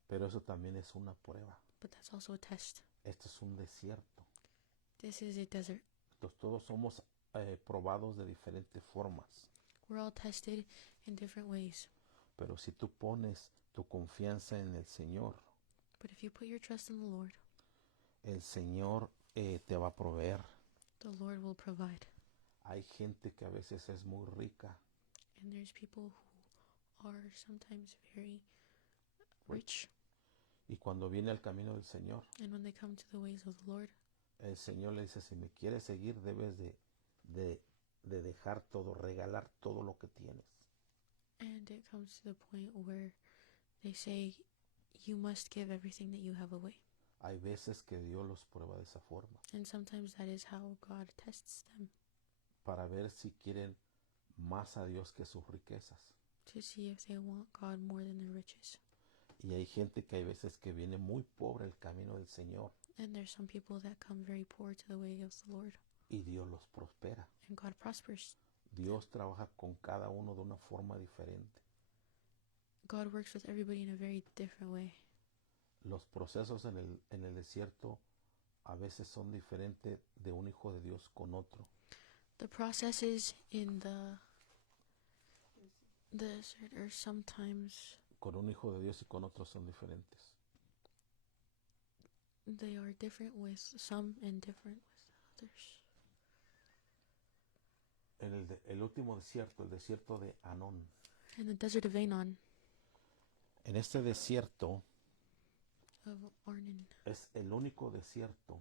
Pero eso también es una prueba. But that's also a test. Este es un desierto. This is a desert. Entonces todos somos probados de diferentes formas. We're all tested in different ways. Pero si tú pones tu confianza en el Señor, But if you put your trust in the Lord, el Señor te va a proveer. the Lord will provide. Hay gente que a veces es muy rica, And there's people who are sometimes very rich. y cuando viene al camino del Señor, And when they come to the ways of the Lord, el Señor le dice, si me quieres seguir, debes de dejar todo, regalar todo lo que tienes. and it comes to the point where they say, you must give everything that you have away. Hay veces que Dios los prueba de esa forma, And sometimes that is how God tests them, para ver si quieren más a Dios que sus riquezas. to see if they want God more than their riches. Y hay gente que hay veces que viene muy pobre al camino del Señor, And there's some people that come very poor to the way of the Lord, y Dios los prospera. and God prospers. Dios trabaja con cada uno de una forma diferente. God works with everybody in a very different way. Los procesos en el desierto a veces son diferentes de un hijo de Dios con otro. The processes in the desert are sometimes Con un hijo de Dios y con otros son diferentes. they are different with some and different with others. En el último desierto, el desierto de Anón. In the desert of Anon, En este desierto of Arnon, es el único desierto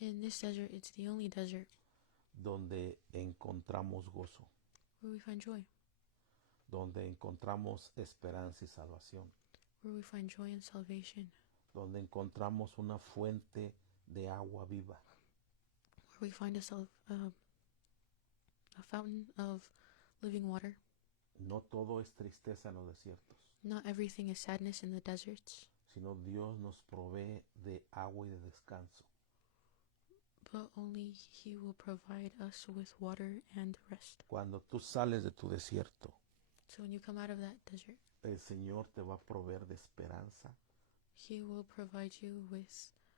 in this desert, it's the only desert donde encontramos gozo, where we find joy, donde encontramos esperanza y salvación, where we find joy and salvation, donde encontramos una fuente de agua viva. where we find a fountain of living water. No todo es tristeza en los desiertos, Not everything is sadness in the deserts, sino Dios nos provee de agua y de descanso. but only He will provide us with water and rest. Cuando tú sales de tu desierto, So when you come out of that desert, el Señor te va a proveer de esperanza, He will provide you with,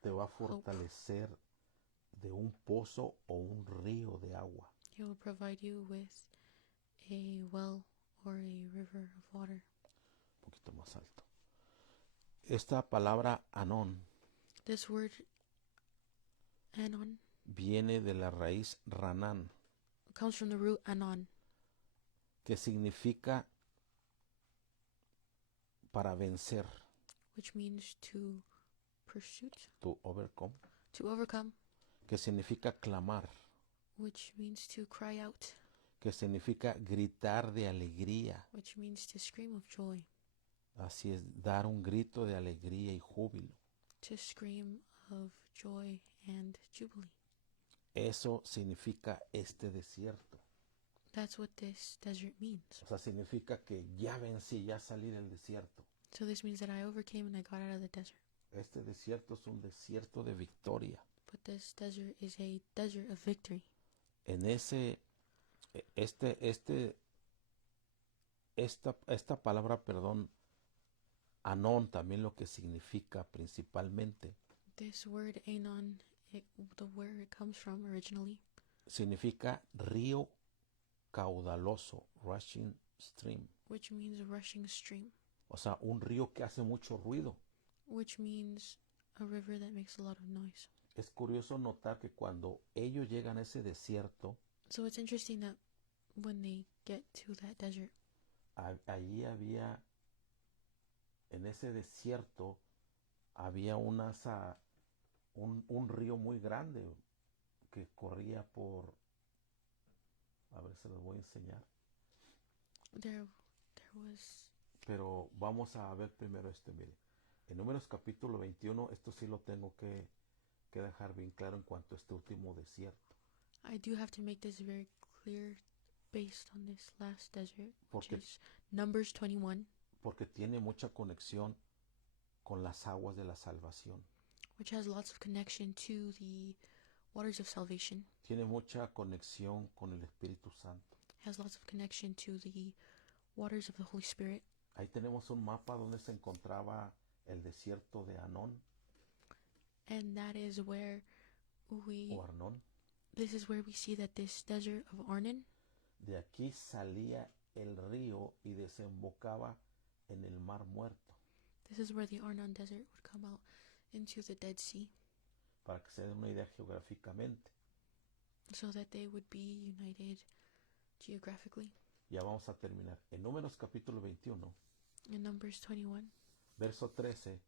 te va a fortalecer de un pozo o un río de agua. He will provide you with a well or a river of water. Un poquito más alto. Esta palabra Anón This word Anon viene de la raíz Ranán, comes from the root Anon, que significa para vencer, which means to pursue, to overcome, to overcome, que significa clamar, which means to cry out, que significa gritar de alegría. which means to scream of joy, Así es, dar un grito de alegría y júbilo. to scream of joy and jubilee. Eso significa este desierto. That's what this desert means. O sea, significa que ya vencí, ya salí del desierto. So this means that I overcame and I got out of the desert. Este desierto es un desierto de victoria. But this desert is a desert of victory. En esta palabra, perdón, Anón, también lo que significa principalmente, This word Anon, the where it comes from originally, significa río caudaloso, rushing stream. which means rushing stream, O sea, un río que hace mucho ruido. which means a river that makes a lot of noise. Es curioso notar que cuando ellos llegan a ese desierto, So it's interesting that when they get to that desert, allí había, en ese desierto, había un río muy grande que corría por, a ver, se los voy a enseñar. there was, Pero vamos a ver primero mire. En Números capítulo 21, esto sí lo tengo que dejar bien claro en cuanto a este último desierto. I do have to make this very clear based on this last desert, which Porque, is Numbers 21, porque tiene mucha conexión con las aguas de la salvación. which has lots of connection to the waters of salvation. Tiene mucha conexión con el Espíritu Santo. Has lots of connection to the waters of the Holy Spirit. Ahí tenemos un mapa donde se encontraba el desierto de Anón And that is where o Arnón. this is where we see that this desert of Arnon, De aquí salía el río y desembocaba en el Mar Muerto. this is where the Arnon desert would come out into the Dead Sea, Para que se den una idea geográficamente. so that they would be united geographically. Ya vamos a terminar. En Números capítulo 21, In Numbers 21, verso 13,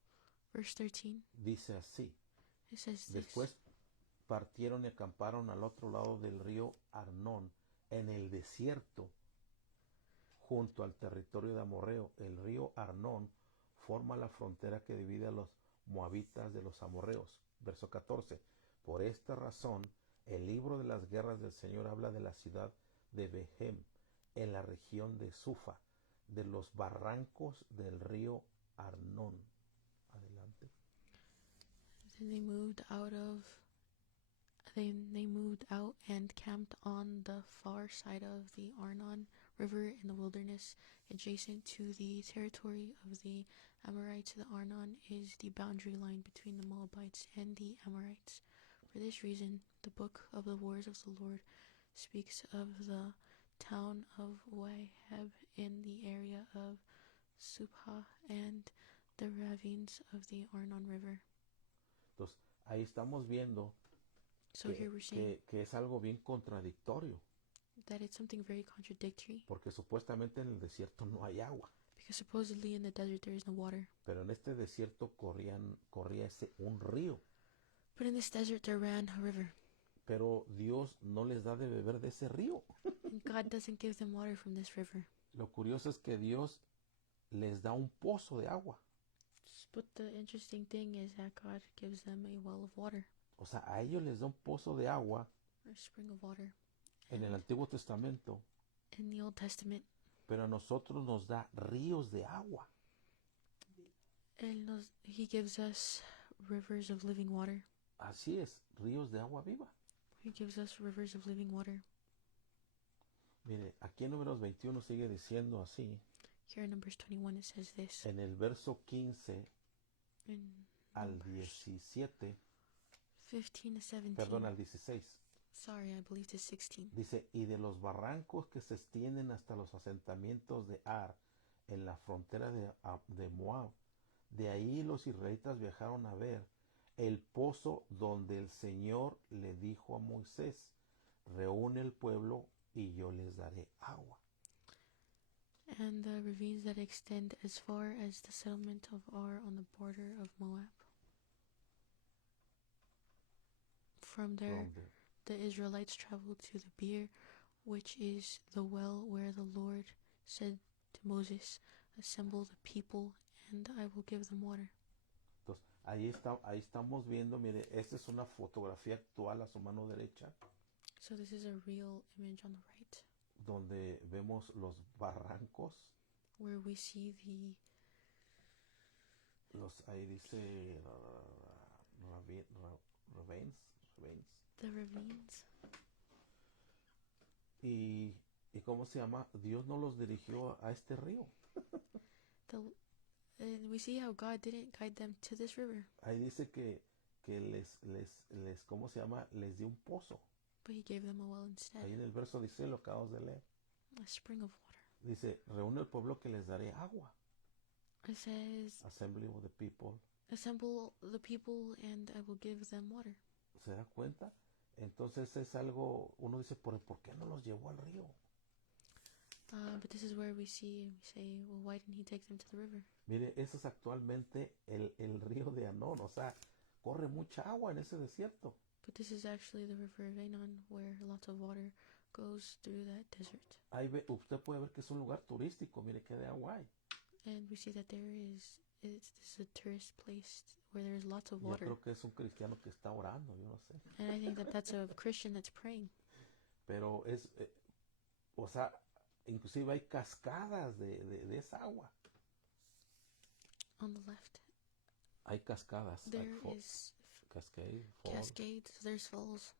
verse 13, dice así. it says this. Después partieron y acamparon al otro lado del río Arnón, en el desierto, junto al territorio de Amorreo. El río Arnón forma la frontera que divide a los moabitas de los amorreos. Verso 14. Por esta razón, el libro de las guerras del Señor habla de la ciudad de Behem, en la región de Sufa, de los barrancos del río Arnón. Adelante. Then they moved out and camped on the far side of the Arnon River in the wilderness adjacent to the territory of the Amorites. The Arnon is the boundary line between the Moabites and the Amorites. For this reason, the book of the wars of the Lord speaks of the town of Waheb in the area of Subha and the ravines of the Arnon River. Entonces, ahí estamos viendo So here we're seeing que es algo bien contradictorio, that it's something very contradictory, porque supuestamente en el desierto no hay agua, because supposedly in the desert there is no water, pero en este desierto corría un río, but in this desert there ran a river, pero Dios no les da de beber de ese río. and God doesn't give them water from this river. Lo curioso es que Dios les da un pozo de agua, But the interesting thing is that God gives them a well of water, o sea, a ellos les da un pozo de agua or a spring of water, en el Antiguo Testamento, in the Old Testament. pero a nosotros nos da ríos de agua. He gives us rivers of living water. Así es, ríos de agua viva. He gives us rivers of living water. Mire, aquí en Números 21 sigue diciendo así, Here in Numbers 21 it says this. en el verso 15 In al Numbers 17, 15 to 17. perdón, al 16. Sorry, I believe it's 16. Dice, y de los barrancos que se extienden hasta los asentamientos de Ar, en la frontera de Moab, de ahí los israelitas viajaron a ver el pozo donde el Señor le dijo a Moisés, reúne el pueblo y yo les daré agua. And the ravines that extend as far as the settlement of Ar on the border of Moab. From there, the Israelites traveled to the Beer, which is the well where the Lord said to Moses, assemble the people and I will give them water. Entonces, ahí estamos viendo, mire, esta es una fotografía actual a su mano derecha, So this is a real image on the right, donde vemos los barrancos, where we see ahí dice ravines, the ravines. y ¿cómo se llama? Dios no los dirigió a este río. And we see how God didn't guide them to this river, Ahí dice que les, ¿cómo se llama? Les dio un pozo. but he gave them a well instead, Ahí en el verso dice, lo acabamos de leer. a spring of water. Dice, reúne el pueblo que les daré agua. It says, Assembly of the people. assemble the people and I will give them water. ¿Se da cuenta? Entonces es algo, uno dice, ¿por qué no los llevó al río? But this is where we see and we say, well, why didn't he take them to the river? Mire, ese es actualmente el río de Anón, o sea, corre mucha agua en ese desierto. But this is actually the river of Ainon, where lots of water goes through that desert. Usted puede ver que es un lugar turístico, mire qué de agua hay. And we see that this is a tourist place where there's lots of Yo water. creo que es un cristiano que está orando, yo no sé. And I think that that's a Christian that's praying. Pero o sea, inclusive hay cascadas de esa agua. On the left, Hay cascadas. there is Cascade Falls, Cascades, there's falls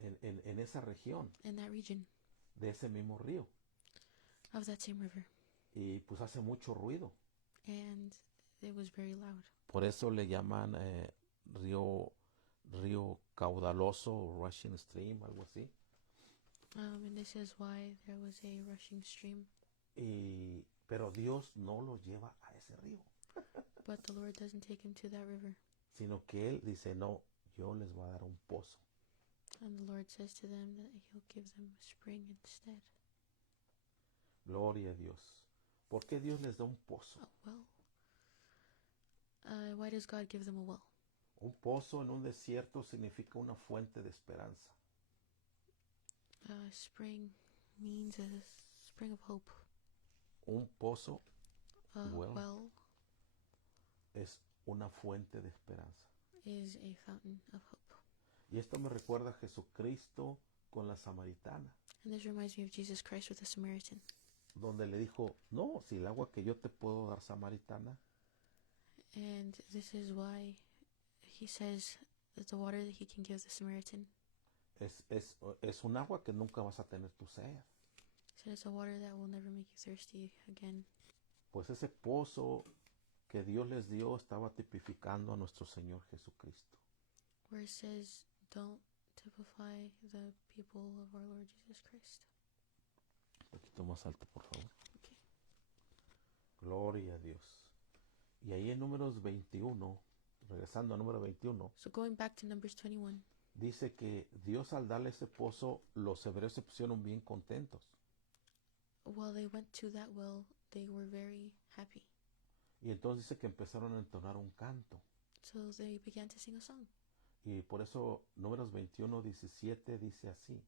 en esa región in that region de ese mismo río. of that same river. Y pues hace mucho ruido. And it was very loud. Por eso le llaman río caudaloso, rushing stream, algo así. And this is why there was a rushing stream. Pero Dios no los lleva a ese río, But the Lord doesn't take him to that river. sino que Él dice, no, yo les voy a dar un pozo. And the Lord says to them that he'll give them a spring instead. Gloria a Dios. ¿Por qué Dios les da un pozo? A well. Why does God give them a well? Un pozo en un desierto significa una fuente de esperanza. Spring means a spring of hope. Un pozo well Well es una fuente de esperanza. is a fountain of hope. Y esto me recuerda a Jesucristo con la samaritana, And this reminds me of Jesus Christ with the Samaritan. donde le dijo, no, si el agua que yo te puedo dar, samaritana, And this is why he says that the water that he can give the Samaritan, es un agua que nunca vas a tener tu sed. he said it's a water that will never make you thirsty again. Pues ese pozo que Dios les dio estaba tipificando a nuestro Señor Jesucristo. Where it says, don't typify the people of our Lord Jesus Christ. Un poquito más alto, por favor. Okay. Gloria a Dios. Y ahí en Números 21, regresando a número 21, So going back to Numbers 21, dice que Dios al darle ese pozo, los hebreos se pusieron bien contentos. while they went to that well, they were very happy. Y entonces dice que empezaron a entonar un canto. So they began to sing a song. Y por eso Números 21, 17 dice así.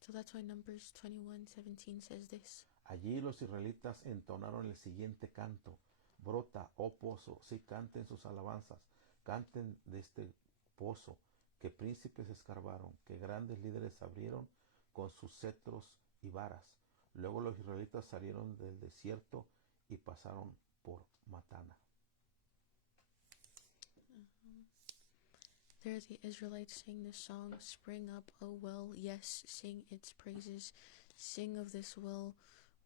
So that's why Numbers 21:17 says this. Allí los israelitas entonaron el siguiente canto. Brota, oh pozo, sí, canten sus alabanzas, canten de este pozo, que príncipes escarbaron, que grandes líderes abrieron con sus cetros y varas. Luego los israelitas salieron del desierto y pasaron por Matana. There the Israelites sang this song, Spring up, O well, yes, sing its praises. Sing of this well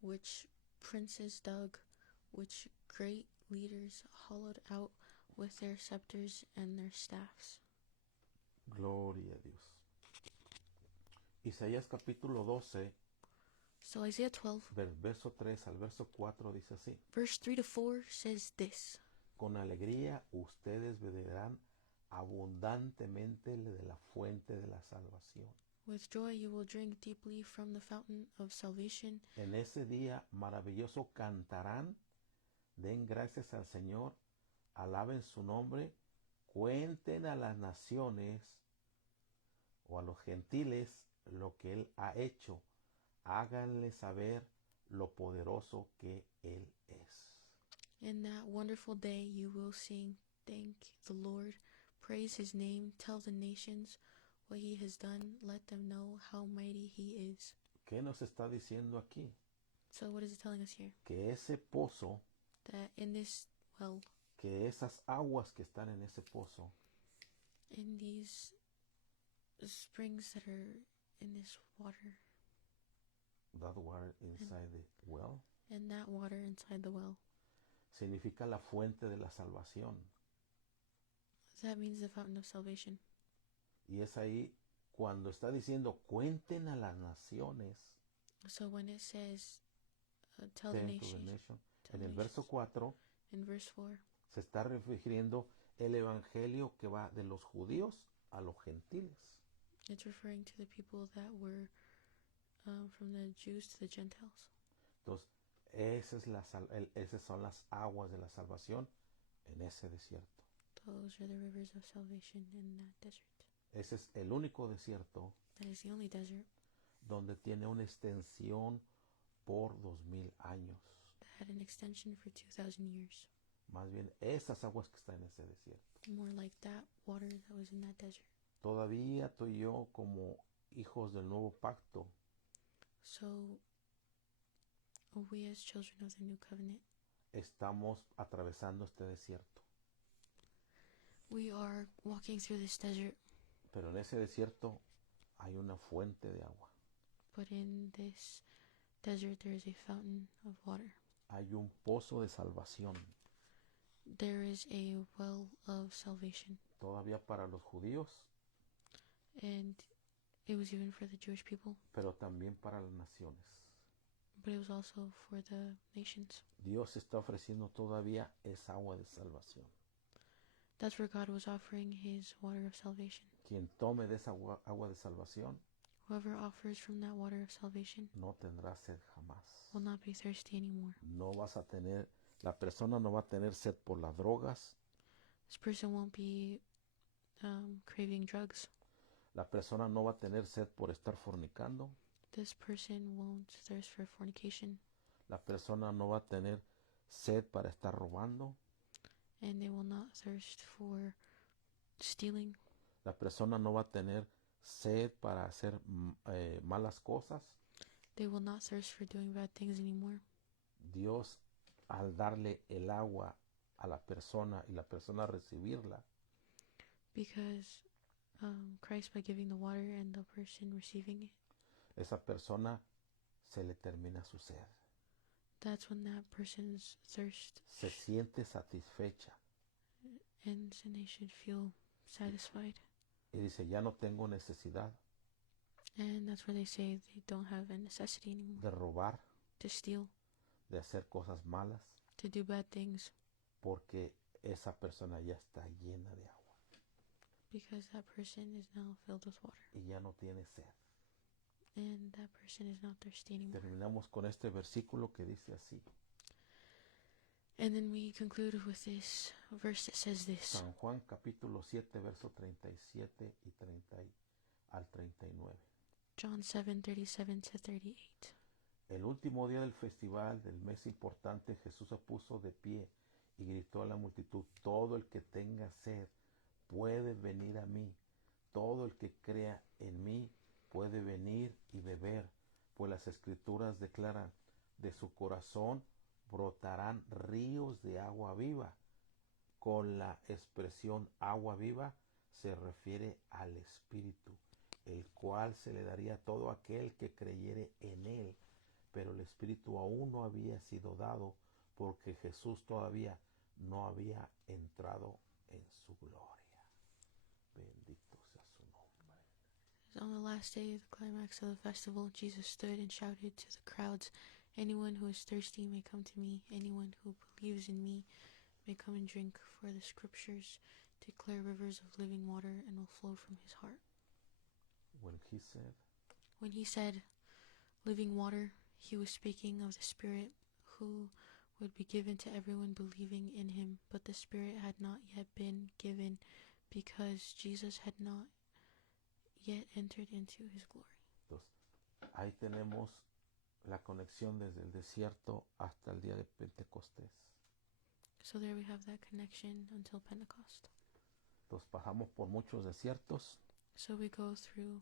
which princes dug, which great leaders hollowed out with their scepters and their staffs. Gloria a Dios. Isaías capítulo 12, So Isaiah 12, verso 3 al verso 4 dice así. verse 3 to 4 says this. Con alegría ustedes beberán abundantemente de la fuente de la salvación. With joy you will drink deeply from the fountain of salvation. En ese día maravilloso cantarán, den gracias al Señor, alaben su nombre, cuenten a las naciones o a los gentiles lo que Él ha hecho, háganle saber lo poderoso que Él es. In that wonderful day you will sing, thank the Lord, praise his name, tell the nations what he has done, let them know how mighty he is. ¿Qué nos está diciendo aquí? So what is it telling us here? Que ese pozo, That in this well, que esas aguas que están en ese pozo, in these springs that are in this water, that water inside the well, and that water inside the well, significa la fuente de la salvación. that means the fountain of salvation. Y es ahí cuando está diciendo, cuenten a las naciones, So when it says, tell the to the nations, nation, tell en el verso nations. 4 In verse 4, se está refiriendo el evangelio que va de los judíos a los gentiles. it's referring to the people that were from the Jews to the Gentiles. Entonces, esas son las aguas de la salvación en ese desierto. Those are the rivers of salvation in that desert. Ese es el único desierto That is the only desert donde tiene una extensión por 2000 años. that had an extension for 2,000 years. Más bien, esas aguas que están en ese desierto. More like that water that was in that desert. Todavía tú y yo, como hijos del nuevo pacto, So, we as children of the new covenant, estamos atravesando este desierto. We are walking through this desert, pero en ese desierto hay una fuente de agua. but in this desert there is a fountain of water. Hay un pozo de salvación. There is a well of salvation. Todavía para los judíos, And it was even for the Jewish people, pero también para las naciones. but it was also for the nations. Dios está ofreciendo todavía esa agua de salvación. That's where God was offering his water of salvation. Quien tome de esa agua de salvación Whoever offers from that water of salvation no tendrá sed jamás. will not be thirsty anymore. No vas a tener, la persona no va a tener sed por las drogas, This person won't be craving drugs. la persona no va a tener sed por estar fornicando, This person won't thirst for fornication, la persona no va a tener sed para estar robando, and they will not thirst for stealing. la persona no va a tener sed para hacer malas cosas. They will not thirst for doing bad things anymore. Dios, al darle el agua a la persona y la persona recibirla, Because Christ, by giving the water and the person receiving it, esa persona se le termina su sed. that's when that person's thirst Se siente satisfecha ends and they should feel satisfied. y dice, ya no tengo necesidad And that's where they say they don't have a necessity anymore de robar, to steal, de hacer cosas malas, to do bad things, porque esa persona ya está llena de agua because that person is now filled with water. y ya no tiene sed. And that person is not thirsty anymore. Terminamos con este versículo que dice así. And then we conclude with this verse that says this. San Juan capítulo 7, verso 37 y 30 al 39. John 7:37 to 38. El último día del festival del mes importante, Jesús se puso de pie y gritó a la multitud, todo el que tenga sed puede venir a mí, todo el que crea en mí puede venir y beber, pues las escrituras declaran, de su corazón brotarán ríos de agua viva. Con la expresión agua viva se refiere al Espíritu, el cual se le daría a todo aquel que creyere en él. Pero el Espíritu aún no había sido dado porque Jesús todavía no había entrado en su gloria. Bendito sea su nombre. On the last day of the climax of the festival, Jesus stood and shouted to the crowds, "Anyone who is thirsty may come to me. Anyone who believes in me may come and drink, for the scriptures declare rivers of living water and will flow from his heart." When When he said living water, he was speaking of the Spirit who would be given to everyone believing in him, but the Spirit had not yet been given because Jesus had not yet entered into his glory. entonces, ahí tenemos la conexión desde el desierto hasta el día de Pentecostés. So there we have that connection until Pentecost. Entonces pasamos por muchos desiertos. So we go through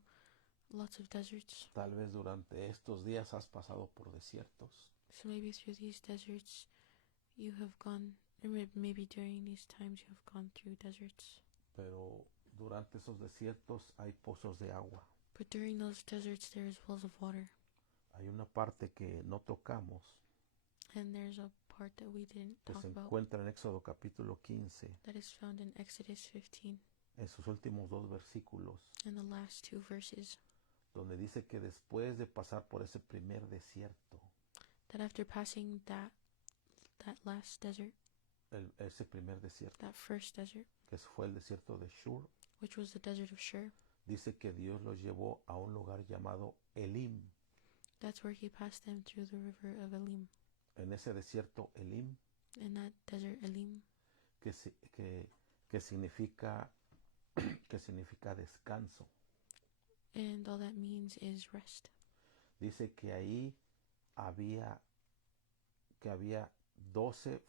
lots of deserts. Tal vez durante estos días has pasado por desiertos. So maybe through these deserts you have gone, or maybe during these times you have gone through deserts. Pero durante esos desiertos hay pozos de agua. But during those deserts there is wells of water. Hay una parte que no tocamos, And there's a part that we didn't que talk se about encuentra en Éxodo capítulo 15, that is found in Exodus 15 en sus últimos 2 versículos, in the last 2 verses. donde dice que después de pasar por ese primer desierto, That after passing that last desert, ese primer desierto, that first desert, que fue el desierto de Shur, which was the desert of Shur, dice que Dios los llevó a un lugar llamado Elim. that's where he passed them through the river of Elim. En ese desierto Elim, In that desert Elim, que significa que significa descanso. and all that means is rest. Dice que ahí había 12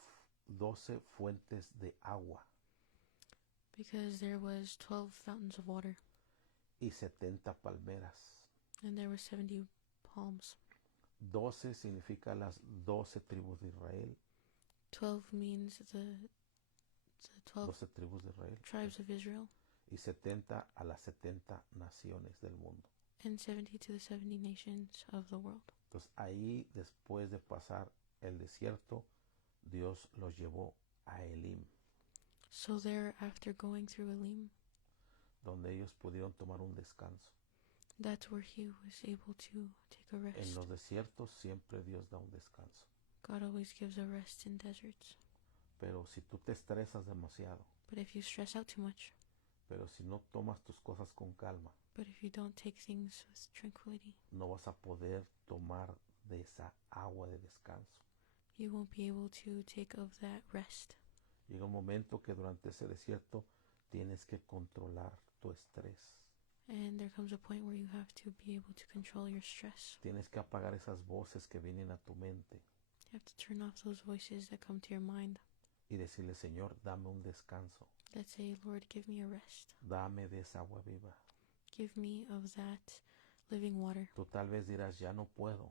fuentes de agua Because there was 12 fountains of water, y 70 palmeras. and there were 70 palms. 12 significa las 12 tribus de Israel. 12 means the the 12 12 tribus de Israel, tribes of Israel, y 70 a las 70 naciones del mundo. and 70 to the 70 nations of the world. Entonces ahí, después de pasar el desierto, Dios los llevó a Elim, So there, after going through Elim, donde ellos pudieron tomar un descanso. that's where he was able to take a En rest. los desiertos siempre Dios da un descanso. God always gives a rest in deserts. Pero si tú te estresas demasiado, But if you stress out too much, pero si no tomas tus cosas con calma, but if you don't take things with tranquility, no vas a poder tomar de esa agua de descanso. you won't be able to take of that rest. Llega un momento que durante ese desierto tienes que controlar tu estrés. And there comes a point where you have to be able to control your stress. Tienes que apagar esas voces que vienen a tu mente You have to turn off those voices that come to your mind y decirle, Señor, dame un descanso. that say, Lord, give me a rest. Dame de esa agua viva. Give me of that living water. Tú tal vez dirás, ya no puedo.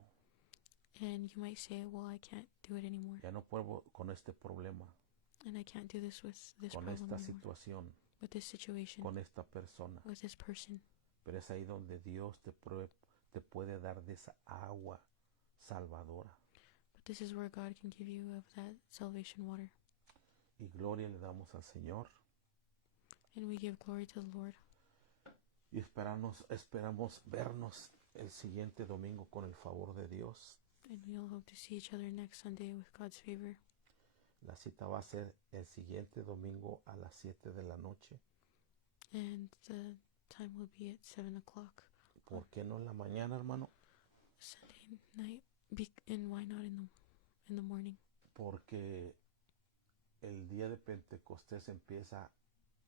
And you might say, well, I can't do it anymore. Ya no puedo con este problema, And I can't do this with this con problem esta anymore. situación, With this situation, con esta persona. with this person. Pero es ahí donde Dios te puede dar de esa agua salvadora. But this is where God can give you of that salvation water. Y gloria le damos al Señor. And we give glory to the Lord. Y esperamos vernos el siguiente domingo con el favor de Dios. And we all hope to see each other next Sunday with God's favor. La cita va a ser el siguiente domingo a las 7 de la noche. And the time will be at 7 o'clock. ¿Por qué no en la mañana, hermano? Sunday night. And why not in the morning? Porque el día de Pentecostés empieza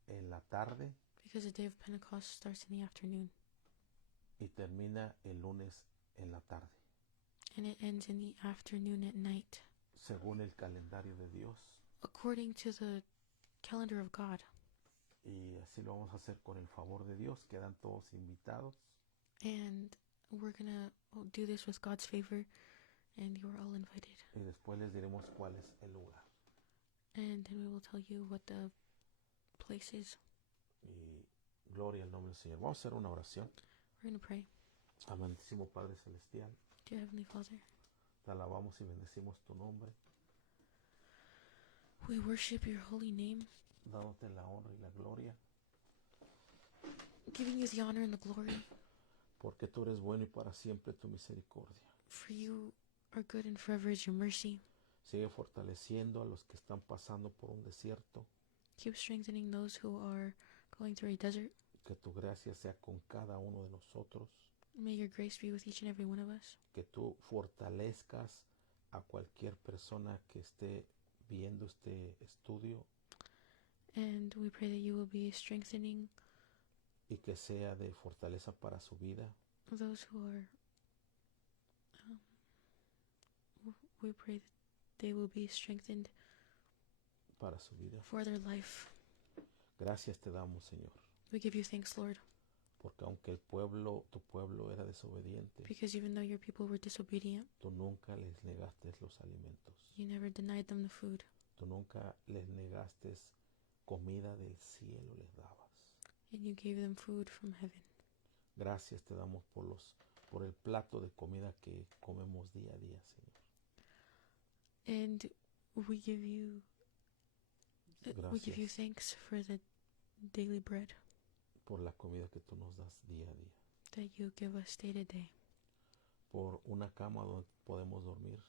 en la tarde Because the day of Pentecost starts in the afternoon. y termina el lunes en la tarde, And it ends in the afternoon at night. según el calendario de Dios. According to the calendar of God. Y así lo vamos a hacer con el favor de Dios. Quedan todos invitados. And we're going to do this with God's favor. And you are all invited. Y después les diremos cuál es el lugar. And then we will tell you what the place is. Y gloria al nombre del Señor. Vamos a hacer una oración. We're going to pray. Amantísimo Padre Celestial, Dear Heavenly Father, te alabamos y bendecimos tu nombre, we worship your holy name, dándote la honra y la gloria, giving you the honor and the glory, porque tú eres bueno y para siempre tu misericordia. for you are good and forever is your mercy. Sigue fortaleciendo a los que están pasando por un desierto. Keep strengthening those who are going through a desert. Que tu gracia sea con cada uno de nosotros. May your grace be with each and every one of us. Que tú fortalezcas a cualquier persona que esté viendo este estudio And we pray that you will be strengthening y que sea de fortaleza para su vida. those who are, we pray that they will be strengthened Para su vida. for their life. Gracias te damos, Señor, We give you thanks, Lord, porque aunque tu pueblo era desobediente, because even though your people were disobedient, tú nunca les negaste los alimentos. you never denied them the food. Tú nunca les negaste comida del cielo, les dabas. And you gave them food from heaven. Gracias te damos por el plato de comida que comemos día a día, Señor. And we give you Gracias thanks for the daily bread por la comida que tú nos das día a día. that you give us day to day, Por una cama donde podemos dormir,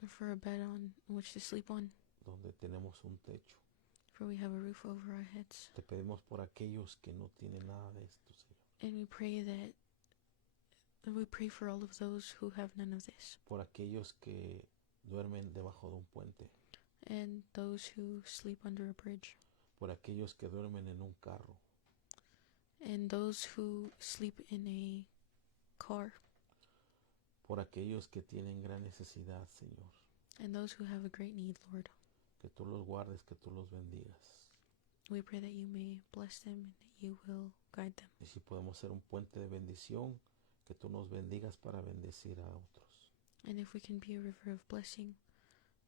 and for a bed on which to sleep on, donde tenemos un techo. for we have a roof over our heads. Te pedimos por aquellos que no tienen nada de esto, Señor. And we pray for all of those who have none of this, Por aquellos que duermen debajo de un puente. and those who sleep under a bridge, Por aquellos que duermen en un carro. and those who sleep in a car, Por aquellos que tienen gran necesidad, Señor. and those who have a great need, Lord. Que tú los guardes, que tú los bendigas. We pray that you may bless them and that you will guide them. Y si podemos ser un puente de bendición, que tú nos bendigas para bendecir a otros. And if we can be a river of blessing,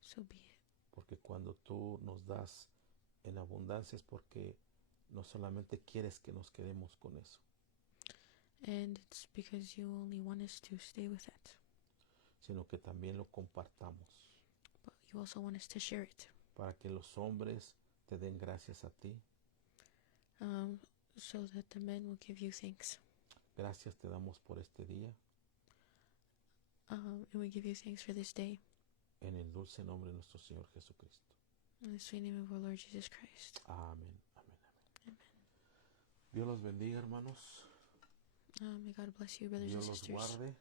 so be it. Porque cuando tú nos das en abundancia es porque no solamente quieres que nos quedemos con eso, And it's because you only want us to stay with it, sino que también lo compartamos but you also want us to share it. para que los hombres te den gracias a ti. So that the men will give you thanks. Gracias te damos por este día, And we give you thanks for this day. en el dulce nombre de nuestro Señor Jesucristo. In the sweet name of our Lord Jesus Christ. Amén, amén, amén. Amen. Dios los bendiga, hermanos. May God bless you, brothers and Dios los sisters. guarde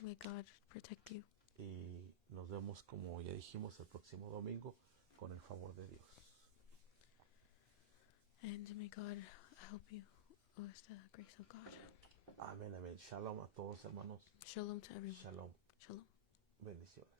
May God protect you. y nos vemos, como ya dijimos, el próximo domingo con el favor de Dios. And may God help you with the grace of God. Amén, amén. Shalom a todos, hermanos. Shalom to everyone. Shalom. Shalom. Bendiciones.